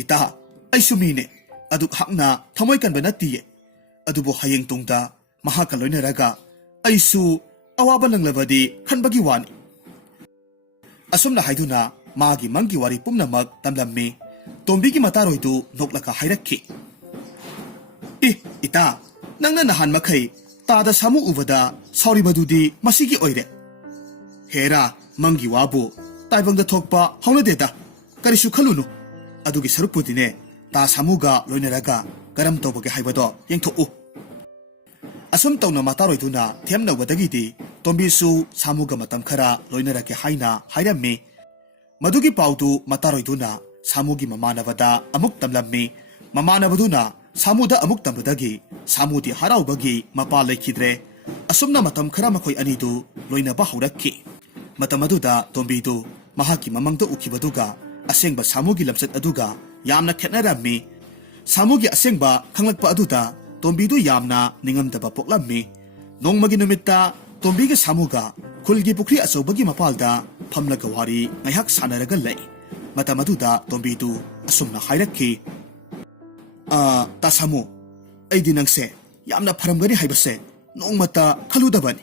"ꯏꯇꯥ, ꯑꯩꯁꯨ ꯃꯤꯅꯦ, ꯑꯗꯨꯛ ꯍꯛꯅ ꯊꯃꯣꯏ ꯀꯟꯕ ꯅꯠꯇꯤꯌꯦ꯫ ꯑꯗꯨꯕꯨ ꯍꯌꯦꯡ ꯇꯨꯡꯗ ꯃꯍꯥꯛꯀ ꯂꯣꯏꯅꯔꯒ ꯑꯩꯁꯨ ꯑꯋꯥꯕ ꯅꯪꯂꯕꯗꯤ ꯈꯟꯕꯒꯤ ꯋꯥꯅꯤ"꯫ ꯑꯁꯨꯝꯅ ꯍꯥꯏꯗꯨꯅ ꯃꯥꯒꯤ ꯃꯪꯒꯤ ꯋꯥꯔꯤ ꯄꯨꯝꯅꯃꯛ ꯇꯝꯂꯝꯃꯤ꯫ ꯇꯣꯝꯕꯤꯒꯤ ꯃꯇꯥꯔꯣꯏꯗꯨ ꯅꯣꯛꯂꯒ ꯍꯥꯏꯔꯛꯈꯤ, "ꯏꯇꯥ, ꯅꯪꯅ ꯅꯍꯥꯟ ꯃꯈꯩ ꯇꯥꯗ ꯁꯥꯃꯨ ꯎꯕꯗ ꯁꯥꯎꯔꯤꯕꯗꯨꯗꯤ ꯃꯁꯤꯒꯤ ꯑꯣꯏꯔꯦ꯫ ꯍꯦꯔꯥ, ꯃꯪꯒꯤ ꯋꯥꯕꯨ ꯇꯥꯏꯕꯪꯗ ꯊꯣꯛꯄ ꯍꯧꯅꯗꯦꯗ, ꯀꯔꯤꯁꯨ ꯈꯜꯂꯨꯅꯨ꯫ ꯑꯗꯨꯒꯤ ꯁꯔꯨꯛꯄꯨꯗꯤꯅꯦ, ꯇꯥ ꯁꯥꯃꯨꯒ ꯂꯣꯏꯅꯔꯒ ꯀꯔꯝ ꯇꯧꯕꯒꯦ ꯍꯥꯏꯕꯗꯣ ꯌꯦꯡꯊꯣꯛꯎ"꯫ ꯑꯁꯨꯝ ꯇꯧꯅ ꯃꯇꯥꯔꯣꯏꯗꯨꯅ ꯊꯦꯝꯅꯧꯕꯗꯒꯤꯗꯤ ꯇꯣꯝꯕꯤꯁꯨ ꯁꯥꯃꯨꯒ ꯃꯇꯝ ꯈꯔ ꯂꯣꯏꯅꯔꯒꯦ ꯍꯥꯏꯅ ꯍꯥꯏꯔꯝꯃꯤ꯫ ꯃꯗꯨꯒꯤ ꯄꯥꯎꯗꯨ ꯃꯇꯥꯔꯣꯏꯗꯨꯅ ꯁꯥꯃꯨꯒꯤ ꯃꯃꯥꯟꯅꯕꯗ ꯑꯃꯨꯛ ꯇꯝꯂꯝꯃꯤ꯫ ꯃꯃꯥꯟꯅꯕꯗꯨꯅ ꯁꯥꯃꯨꯗ ꯑꯃꯨꯛ ꯇꯝꯕꯗꯒꯤ ꯁꯥꯃꯨꯗꯤ ꯍꯔꯥꯎꯕꯒꯤ ꯃꯄꯥ ꯂꯩꯈꯤꯗ꯭ꯔꯦ꯫ ꯑꯁꯨꯝꯅ ꯃꯇꯝ ꯈꯔ ꯃꯈꯣꯏ ꯑꯅꯤꯗꯨ ꯂꯣꯏꯅꯕ ꯍꯧꯔꯛꯈꯤ꯫ ꯃꯇꯝ ꯑꯗꯨꯗ ꯇꯣꯝꯕꯤꯗꯨ ꯃꯍꯥꯛꯀꯤ ꯃꯃꯪꯗ ꯎꯈꯤꯕꯗꯨꯒ ꯑꯁꯦꯡꯕ ꯁꯥꯃꯨꯒꯤ ꯂꯝꯆꯠ ꯑꯗꯨꯒ ꯌꯥꯝꯅ ꯈꯦꯠꯅꯔꯝꯃꯤ꯫ ꯁꯥꯃꯨꯒꯤ ꯑꯁꯦꯡꯕ ꯈꯪꯂꯛꯄ ꯑꯗꯨꯗ ꯇꯣꯝꯕꯤꯗꯨ ꯌꯥꯝꯅ ꯅꯤꯡꯉꯝꯗꯕ ꯄꯣꯛꯂꯝꯃꯤ꯫ ꯅꯣꯡꯃꯒꯤ ꯅꯨꯃꯤꯠꯇ ꯇꯣꯝꯕꯤꯒ ꯁꯥꯃꯨꯒ ꯈꯨꯜꯒꯤ ꯄꯨꯈ꯭ꯔꯤ ꯑꯆꯧꯕꯒꯤ ꯃꯄꯥꯜꯗ ꯐꯝꯂꯒ ꯋꯥꯔꯤ ꯉꯥꯏꯍꯥꯛ ꯁꯥꯟꯅꯔꯒ ꯂꯩ꯫ ꯃꯇꯝ ꯑꯗꯨꯗ ꯇꯣꯝꯕꯤꯗꯨ ꯑꯁꯨꯝꯅ ꯍꯥꯏꯔꯛꯈꯤ, "ꯇꯥ ꯁꯥꯃꯨ, ꯑꯩꯗꯤ ꯅꯪꯁꯦ ꯌꯥꯝꯅ ꯐꯔꯝꯒꯅꯤ ꯍꯥꯏꯕꯁꯦ ꯅꯣꯡꯃꯇ ꯈꯜꯂꯨꯗꯕꯅꯤ꯫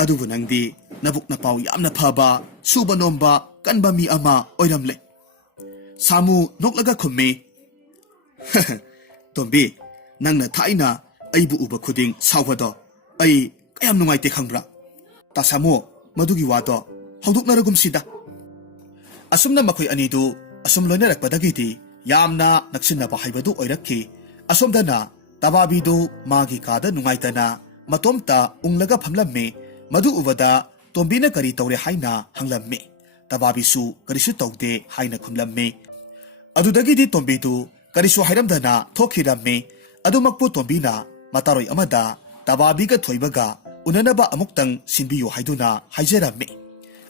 ꯑꯗꯨꯕꯨ ꯅꯪꯗꯤ ꯅꯕꯨꯛ ꯅꯄꯥꯎ ꯌꯥꯝꯅ ꯐꯕ, ꯁꯨꯕ ꯅꯣꯝꯕ ꯀꯟꯕ ꯃꯤ ꯑꯃ ꯑꯣꯏꯔꯝꯂꯦ"꯫ ꯁꯥꯃꯨ ꯅꯣꯛꯂꯒ ꯈꯨꯝꯃꯤ, "ꯇꯣꯝꯕꯤ, ꯅꯪꯅ ꯊꯥꯏꯅ ꯑꯩꯕꯨ ꯎꯕ ꯈꯨꯗꯤꯡ ꯁꯥꯎꯕꯗꯣ ꯑꯩ ꯀꯌꯥꯝ ꯅꯨꯡꯉꯥꯏꯇꯦ ꯈꯪꯕ꯭ꯔꯥ? ꯇꯥ ꯁꯥꯃꯨ, ꯃꯗꯨꯒꯤ ꯋꯥꯗꯣ ꯍꯧꯗꯣꯛꯅꯔꯒꯨꯝꯁꯤꯗ"꯫ ꯑꯁꯨꯝꯅ ꯃꯈꯣꯏ ꯑꯅꯤꯗꯨ ꯑꯁꯨꯝ ꯂꯣꯏꯅꯔꯛꯄꯗꯒꯤꯗꯤ ꯌꯥꯝꯅ ꯅꯛꯁꯤꯟꯅꯕ ꯍꯥꯏꯕꯗꯨ ꯑꯣꯏꯔꯛꯈꯤ꯫ ꯑꯁꯣꯝꯗꯅ ꯇꯕꯥꯕꯤꯗꯨ ꯃꯥꯒꯤ ꯀꯥꯗ ꯅꯨꯡꯉꯥꯏꯇꯅ ꯃꯇꯣꯝꯇ ꯎꯪꯂꯒ ꯐꯝꯂꯝꯃꯤ꯫ ꯃꯗꯨ ꯎꯕꯗ ꯇꯣꯝꯕꯤꯅ ꯀꯔꯤ ꯇꯧꯔꯦ ꯍꯥꯏꯅ ꯍꯪꯂꯝꯃꯤ꯫ ꯇꯕꯥꯕꯤꯁꯨ ꯀꯔꯤꯁꯨ ꯇꯧꯗꯦ ꯍꯥꯏꯅ ꯈꯨꯝꯂꯝꯃꯤ꯫ ꯑꯗꯨꯗꯒꯤꯗꯤ ꯇꯣꯝꯕꯤꯗꯨ ꯀꯔꯤꯁꯨ ꯍꯥꯏꯔꯝꯗꯅ ꯊꯣꯛꯈꯤꯔꯝꯃꯤ꯫ ꯑꯗꯨꯃꯛꯄꯨ ꯇꯣꯝꯕꯤꯅ ꯃꯇꯥꯔꯣꯏ ꯑꯃꯗ ꯇꯕꯥꯕꯤꯒ ꯊꯣꯏꯕꯒ ꯎꯅꯅꯕ ꯑꯃꯨꯛꯇꯪ ꯁꯤꯟꯕꯤꯌꯨ ꯍꯥꯏꯗꯨꯅ ꯍꯥꯏꯖꯔꯝꯃꯤ꯫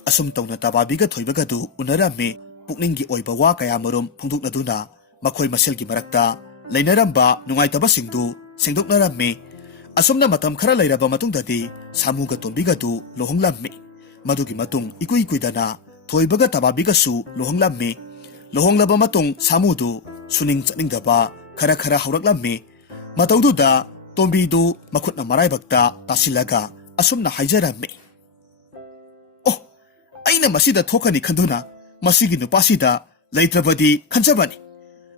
ꯑꯁꯨꯝ ꯇꯧꯅ ꯇꯕꯥꯕꯤꯒ ꯊꯣꯏꯕꯒꯗꯨ ꯎꯅꯔꯝꯃꯤ꯫ ꯄꯨꯛꯅꯤꯡꯒꯤ ꯑꯣꯏꯕ ꯋꯥ ꯀꯌꯥꯃꯔꯨꯝ ꯐꯣꯡꯗꯣꯛꯅꯗꯨꯅ ꯃꯈꯣꯏ ꯃꯁꯦꯜꯒꯤ ꯃꯔꯛꯇ ꯂꯩꯅꯔꯝꯕ ꯅꯨꯡꯉꯥꯏꯇꯕꯁꯤꯡꯗꯨ ꯁꯦꯡꯗꯣꯛꯅꯔꯝꯃꯤ꯫ ꯑꯁꯨꯝꯅ ꯃꯇꯝ ꯈꯔ ꯂꯩꯔꯕ ꯃꯇꯨꯡꯗꯗꯤ ꯁꯥꯃꯨꯒ ꯇꯣꯝꯕꯤꯒꯗꯨ ꯂꯨꯍꯣꯡꯂꯝꯃꯤ꯫ ꯃꯗꯨꯒꯤ ꯃꯇꯨꯡ ꯏꯀꯨꯏ ꯀꯨꯏꯗꯅ ꯊꯣꯏꯕꯒ ꯇꯕꯥꯕꯤꯒꯁꯨ ꯂꯨꯍꯣꯡꯂꯝꯃꯤ꯫ ꯂꯨꯍꯣꯡꯂꯕ ꯃꯇꯨꯡ ꯁꯥꯃꯨꯗꯨ ꯁꯨꯅꯤꯡ ꯆꯠꯅꯤꯡꯗꯕ ꯈꯔ ꯍꯧꯔꯛꯂꯝꯃꯤ꯫ ꯃꯇꯧꯗꯨꯗ ꯇꯣꯝꯕꯤꯗꯨ ꯃꯈꯨꯠꯅ ꯃꯔꯥꯏꯕꯛꯇ ꯇꯥꯁꯤꯜꯂꯒ ꯑꯁꯨꯝꯅ ꯍꯥꯏꯖꯔꯝꯃꯤ, "ꯑꯣ, ꯑꯩꯅ ꯃꯁꯤꯗ ꯊꯣꯛꯀꯅꯤ ꯈꯟꯗꯨꯅ ꯃꯁꯤꯒꯤ ꯅꯨꯄꯥꯁꯤꯗ ꯂꯩꯇ꯭ꯔꯕꯗꯤ ꯈꯟꯖꯕꯅꯤ꯫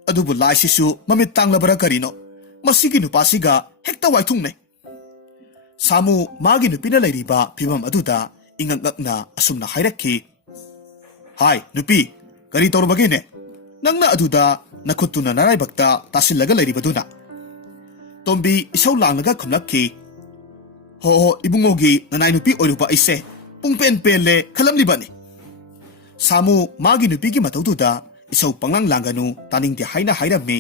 ꯑꯗꯨꯕꯨ ꯂꯥꯏꯁꯤꯁꯨ ꯃꯃꯤꯠ ꯇꯥꯡꯂꯕꯔꯥ ꯀꯔꯤꯅꯣ, ꯃꯁꯤꯒꯤ ꯅꯨꯄꯥꯁꯤꯒ ꯍꯦꯛꯇ ꯋꯥꯏꯊꯨꯡꯅꯩ"꯫ ꯁꯥꯃꯨ ꯃꯥꯒꯤ ꯅꯨꯄꯤꯅ ꯂꯩꯔꯤꯕ ꯐꯤꯚꯝ ꯑꯗꯨꯗ ꯏꯉꯛ ꯉꯛꯅ ꯑꯁꯨꯝꯅ ꯍꯥꯏꯔꯛꯈꯤ, "ꯍꯥꯏ ꯅꯨꯄꯤ, ꯀꯔꯤ ꯇꯧꯔꯕꯒꯦꯅꯦ? ꯅꯪꯅ ꯑꯗꯨꯗ ꯅꯈꯨꯠꯇꯨꯅ ꯅꯔꯥꯏꯕꯛꯇ ꯇꯥꯁꯤꯜꯂꯒ ꯂꯩꯔꯤꯕꯗꯨꯅ"꯫ ꯇꯣꯝꯕꯤ ꯏꯁꯧ ꯂꯥꯡꯂꯒ ꯈꯨꯝꯂꯛꯈꯤ, "ꯍꯣ ꯏꯕꯨꯡꯉꯣꯒꯤ ꯅꯅꯥꯏ ꯅꯨꯄꯤ ꯑꯣꯏꯔꯨꯕ ꯑꯩꯁꯦ ꯄꯨꯡꯄꯦꯟ ꯄꯦꯟꯂꯦ ꯈꯜꯂꯝꯂꯤꯕꯅꯤ"꯫ ꯁꯥꯃꯨ ꯃꯥꯒꯤ ꯅꯨꯄꯤꯒꯤ ꯃꯇꯧꯗꯨꯗ ꯏꯁꯧ ꯄꯪꯂꯥꯡ ꯂꯥꯡꯒꯅꯨ, ꯇꯥꯅꯤꯡꯗꯦ ꯍꯥꯏꯅ ꯍꯥꯏꯔꯝꯃꯤ꯫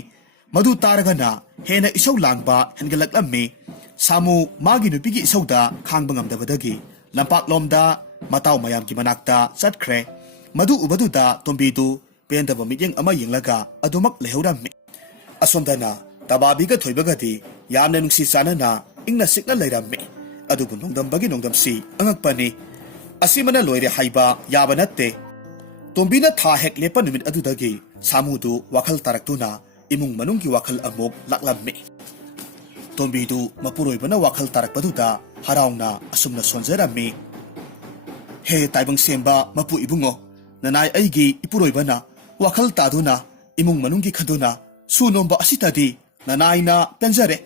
ꯃꯗꯨ ꯇꯥꯔꯒꯅ ꯍꯦꯟꯅ ꯏꯁꯧ ꯂꯥꯡꯕ ꯍꯦꯟꯒꯠꯂꯛꯂꯝꯃꯤ꯫ ꯁꯥꯃꯨ ꯃꯥꯒꯤ ꯅꯨꯄꯤꯒꯤ ꯏꯁꯧꯗ ꯈꯥꯡꯕ ꯉꯝꯗꯕꯗꯒꯤ ꯂꯝꯄꯥꯛꯂꯣꯝꯗ ꯃꯇꯥꯎ ꯃꯌꯥꯝꯒꯤ ꯃꯅꯥꯛꯇ ꯆꯠꯈ꯭ꯔꯦ꯫ ꯃꯗꯨ ꯎꯕꯗꯨꯗ ꯇꯣꯝꯕꯤꯗꯨ ꯄꯦꯟꯗꯕ ꯃꯤꯠꯌꯦꯡ ꯑꯃ ꯌꯦꯡꯂꯒ ꯑꯗꯨꯃꯛ ꯂꯩꯍꯧꯔꯝꯃꯤ꯫ ꯑꯁꯣꯝꯗꯅ ꯇꯕꯥꯕꯤꯒ ꯊꯣꯏꯕꯒꯗꯤ ꯌꯥꯝꯅ ꯅꯨꯡꯁꯤ ꯆꯥꯟꯅꯅ ꯏꯪꯅ ꯆꯤꯛꯅ ꯂꯩꯔꯝꯃꯤ꯫ ꯑꯗꯨꯕꯨ ꯅꯣꯡꯗꯝꯕꯒꯤ ꯅꯣꯡꯗꯝꯁꯤ ꯑꯉꯛꯄꯅꯤ꯫ ꯑꯁꯤꯃꯅ ꯂꯣꯏꯔꯦ ꯍꯥꯏꯕ ꯌꯥꯕ ꯅꯠꯇꯦ꯫ ꯇꯣꯝꯕꯤꯅ ꯊꯥ ꯍꯦꯛ ꯂꯦꯞꯄ ꯅꯨꯃꯤꯠ ꯑꯗꯨꯗꯒꯤ ꯁꯥꯃꯨꯗꯨ ꯋꯥꯈꯜ ꯇꯥꯔꯛꯇꯨꯅ ꯏꯃꯨꯡ ꯃꯅꯨꯡꯒꯤ ꯋꯥꯈꯜ ꯑꯃꯨꯛ ꯂꯥꯛꯂꯝꯃꯤ꯫ ꯇꯣꯝꯕꯤꯗꯨ ꯃꯄꯨꯔꯣꯏꯕꯅ ꯋꯥꯈꯜ ꯇꯥꯔꯛꯄꯗꯨꯗ ꯍꯔꯥꯎꯅ ꯑꯁꯨꯝꯅ ꯁꯣꯟꯖꯔꯝꯃꯤ, "ꯍꯦ ꯇꯥꯏꯕꯪ ꯁꯦꯝꯕ ꯃꯄꯨ ꯏꯕꯨꯡꯉꯣ, ꯅꯅꯥꯏ ꯑꯩꯒꯤ ꯏꯄꯨꯔꯣꯏꯕꯅ ꯋꯥꯈꯜ ꯇꯥꯗꯨꯅ ꯏꯃꯨꯡ ꯃꯅꯨꯡꯒꯤ ꯈꯟꯗꯨꯅ ꯁꯨ ꯅꯣꯝꯕ ꯑꯁꯤꯇꯗꯤ ꯅꯅꯥꯏꯅ ꯄꯦꯟꯖꯔꯦ"꯫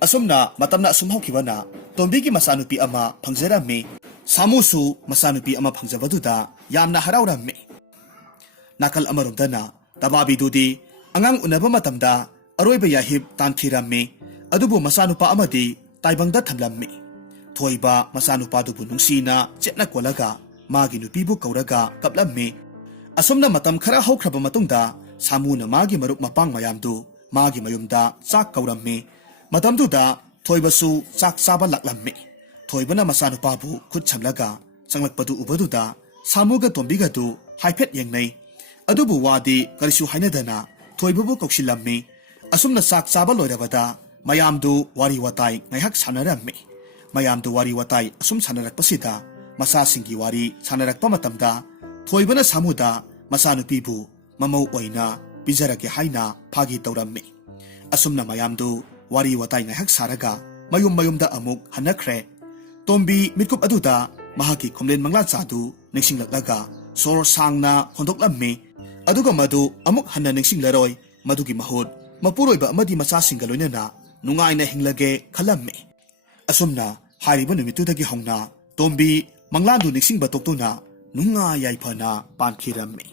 ꯑꯁꯨꯝꯅ ꯃꯇꯝꯅ ꯑꯁꯨꯝ ꯍꯧꯈꯤꯕꯅ ꯇꯣꯝꯕꯤꯒꯤ ꯃꯆꯥꯅꯨꯄꯤ ꯑꯃ ꯐꯪꯖꯔꯝꯃꯤ꯫ ꯁꯥꯃꯨꯁꯨ ꯃꯆꯥꯅꯨꯄꯤ ꯑꯃ ꯐꯪꯖꯕꯗꯨꯗ ꯌꯥꯝꯅ ꯍꯔꯥꯎꯔꯝꯃꯤ꯫ ꯅꯥꯀꯜ ꯑꯃꯔꯣꯝꯗꯅ ꯇꯕꯥꯕꯤꯗꯨꯗꯤ ꯑꯉꯥꯡ ꯎꯅꯕ ꯃꯇꯝꯗ ꯑꯔꯣꯏꯕ ꯌꯥꯍꯤꯞ ꯇꯥꯟꯈꯤꯔꯝꯃꯤ꯫ ꯑꯗꯨꯕꯨ ꯃꯆꯥꯅꯨꯄꯥ ꯑꯃꯗꯤ ताइबंगदा थमलम्मी थोइबा मसानुपादुबु नुंसीना चेतना कोलगा मागी नुपीबु कौरगा कपलम्मी असुमना मतम खरा हौख्रबा मतुंगदा सामुना मागी मरुप मपांग मयामदु मागी मयुमदा चाक कौरम्मी मतमदुदा थोइबसु चाक चाबा लक्लम्मी थोइबना मसानुपाबु खुद छमलगा चंगलकपदु उबदुदा सामुगा तोंबिगदु हाइफेट येंगनै अदुबु वादी करिसु हाइनदना थोइबबु कौशिलम्मी असुमना चाक चाबा लोइरबदा मयामदु वारी वाताई ngayhak sanarami mayamdu wari watai asum sanarakpasida masasingi wari sanarakpa matamda thoibana samuda masanupibu mamau oina pijarake haina phagi taurammi asumna mayamdu wari watai ngayhak saraga mayumda amuk hanakhre tombi mitkup aduda mahaki khomlen mangla chadu ningsinglaklaga sor sangna hondoklammi aduga madu amuk hanna ningsinglaroi madugi mahut mapuroiba amadi masasinga loinana नुंगाइना हिंगलगे खलम्मे असुमना हारिबा नुमितुदगी हौना तोंबी मंगलांदु निक्सिंग बतोक्तुना नुंगा याइफना पानखिरम्मे।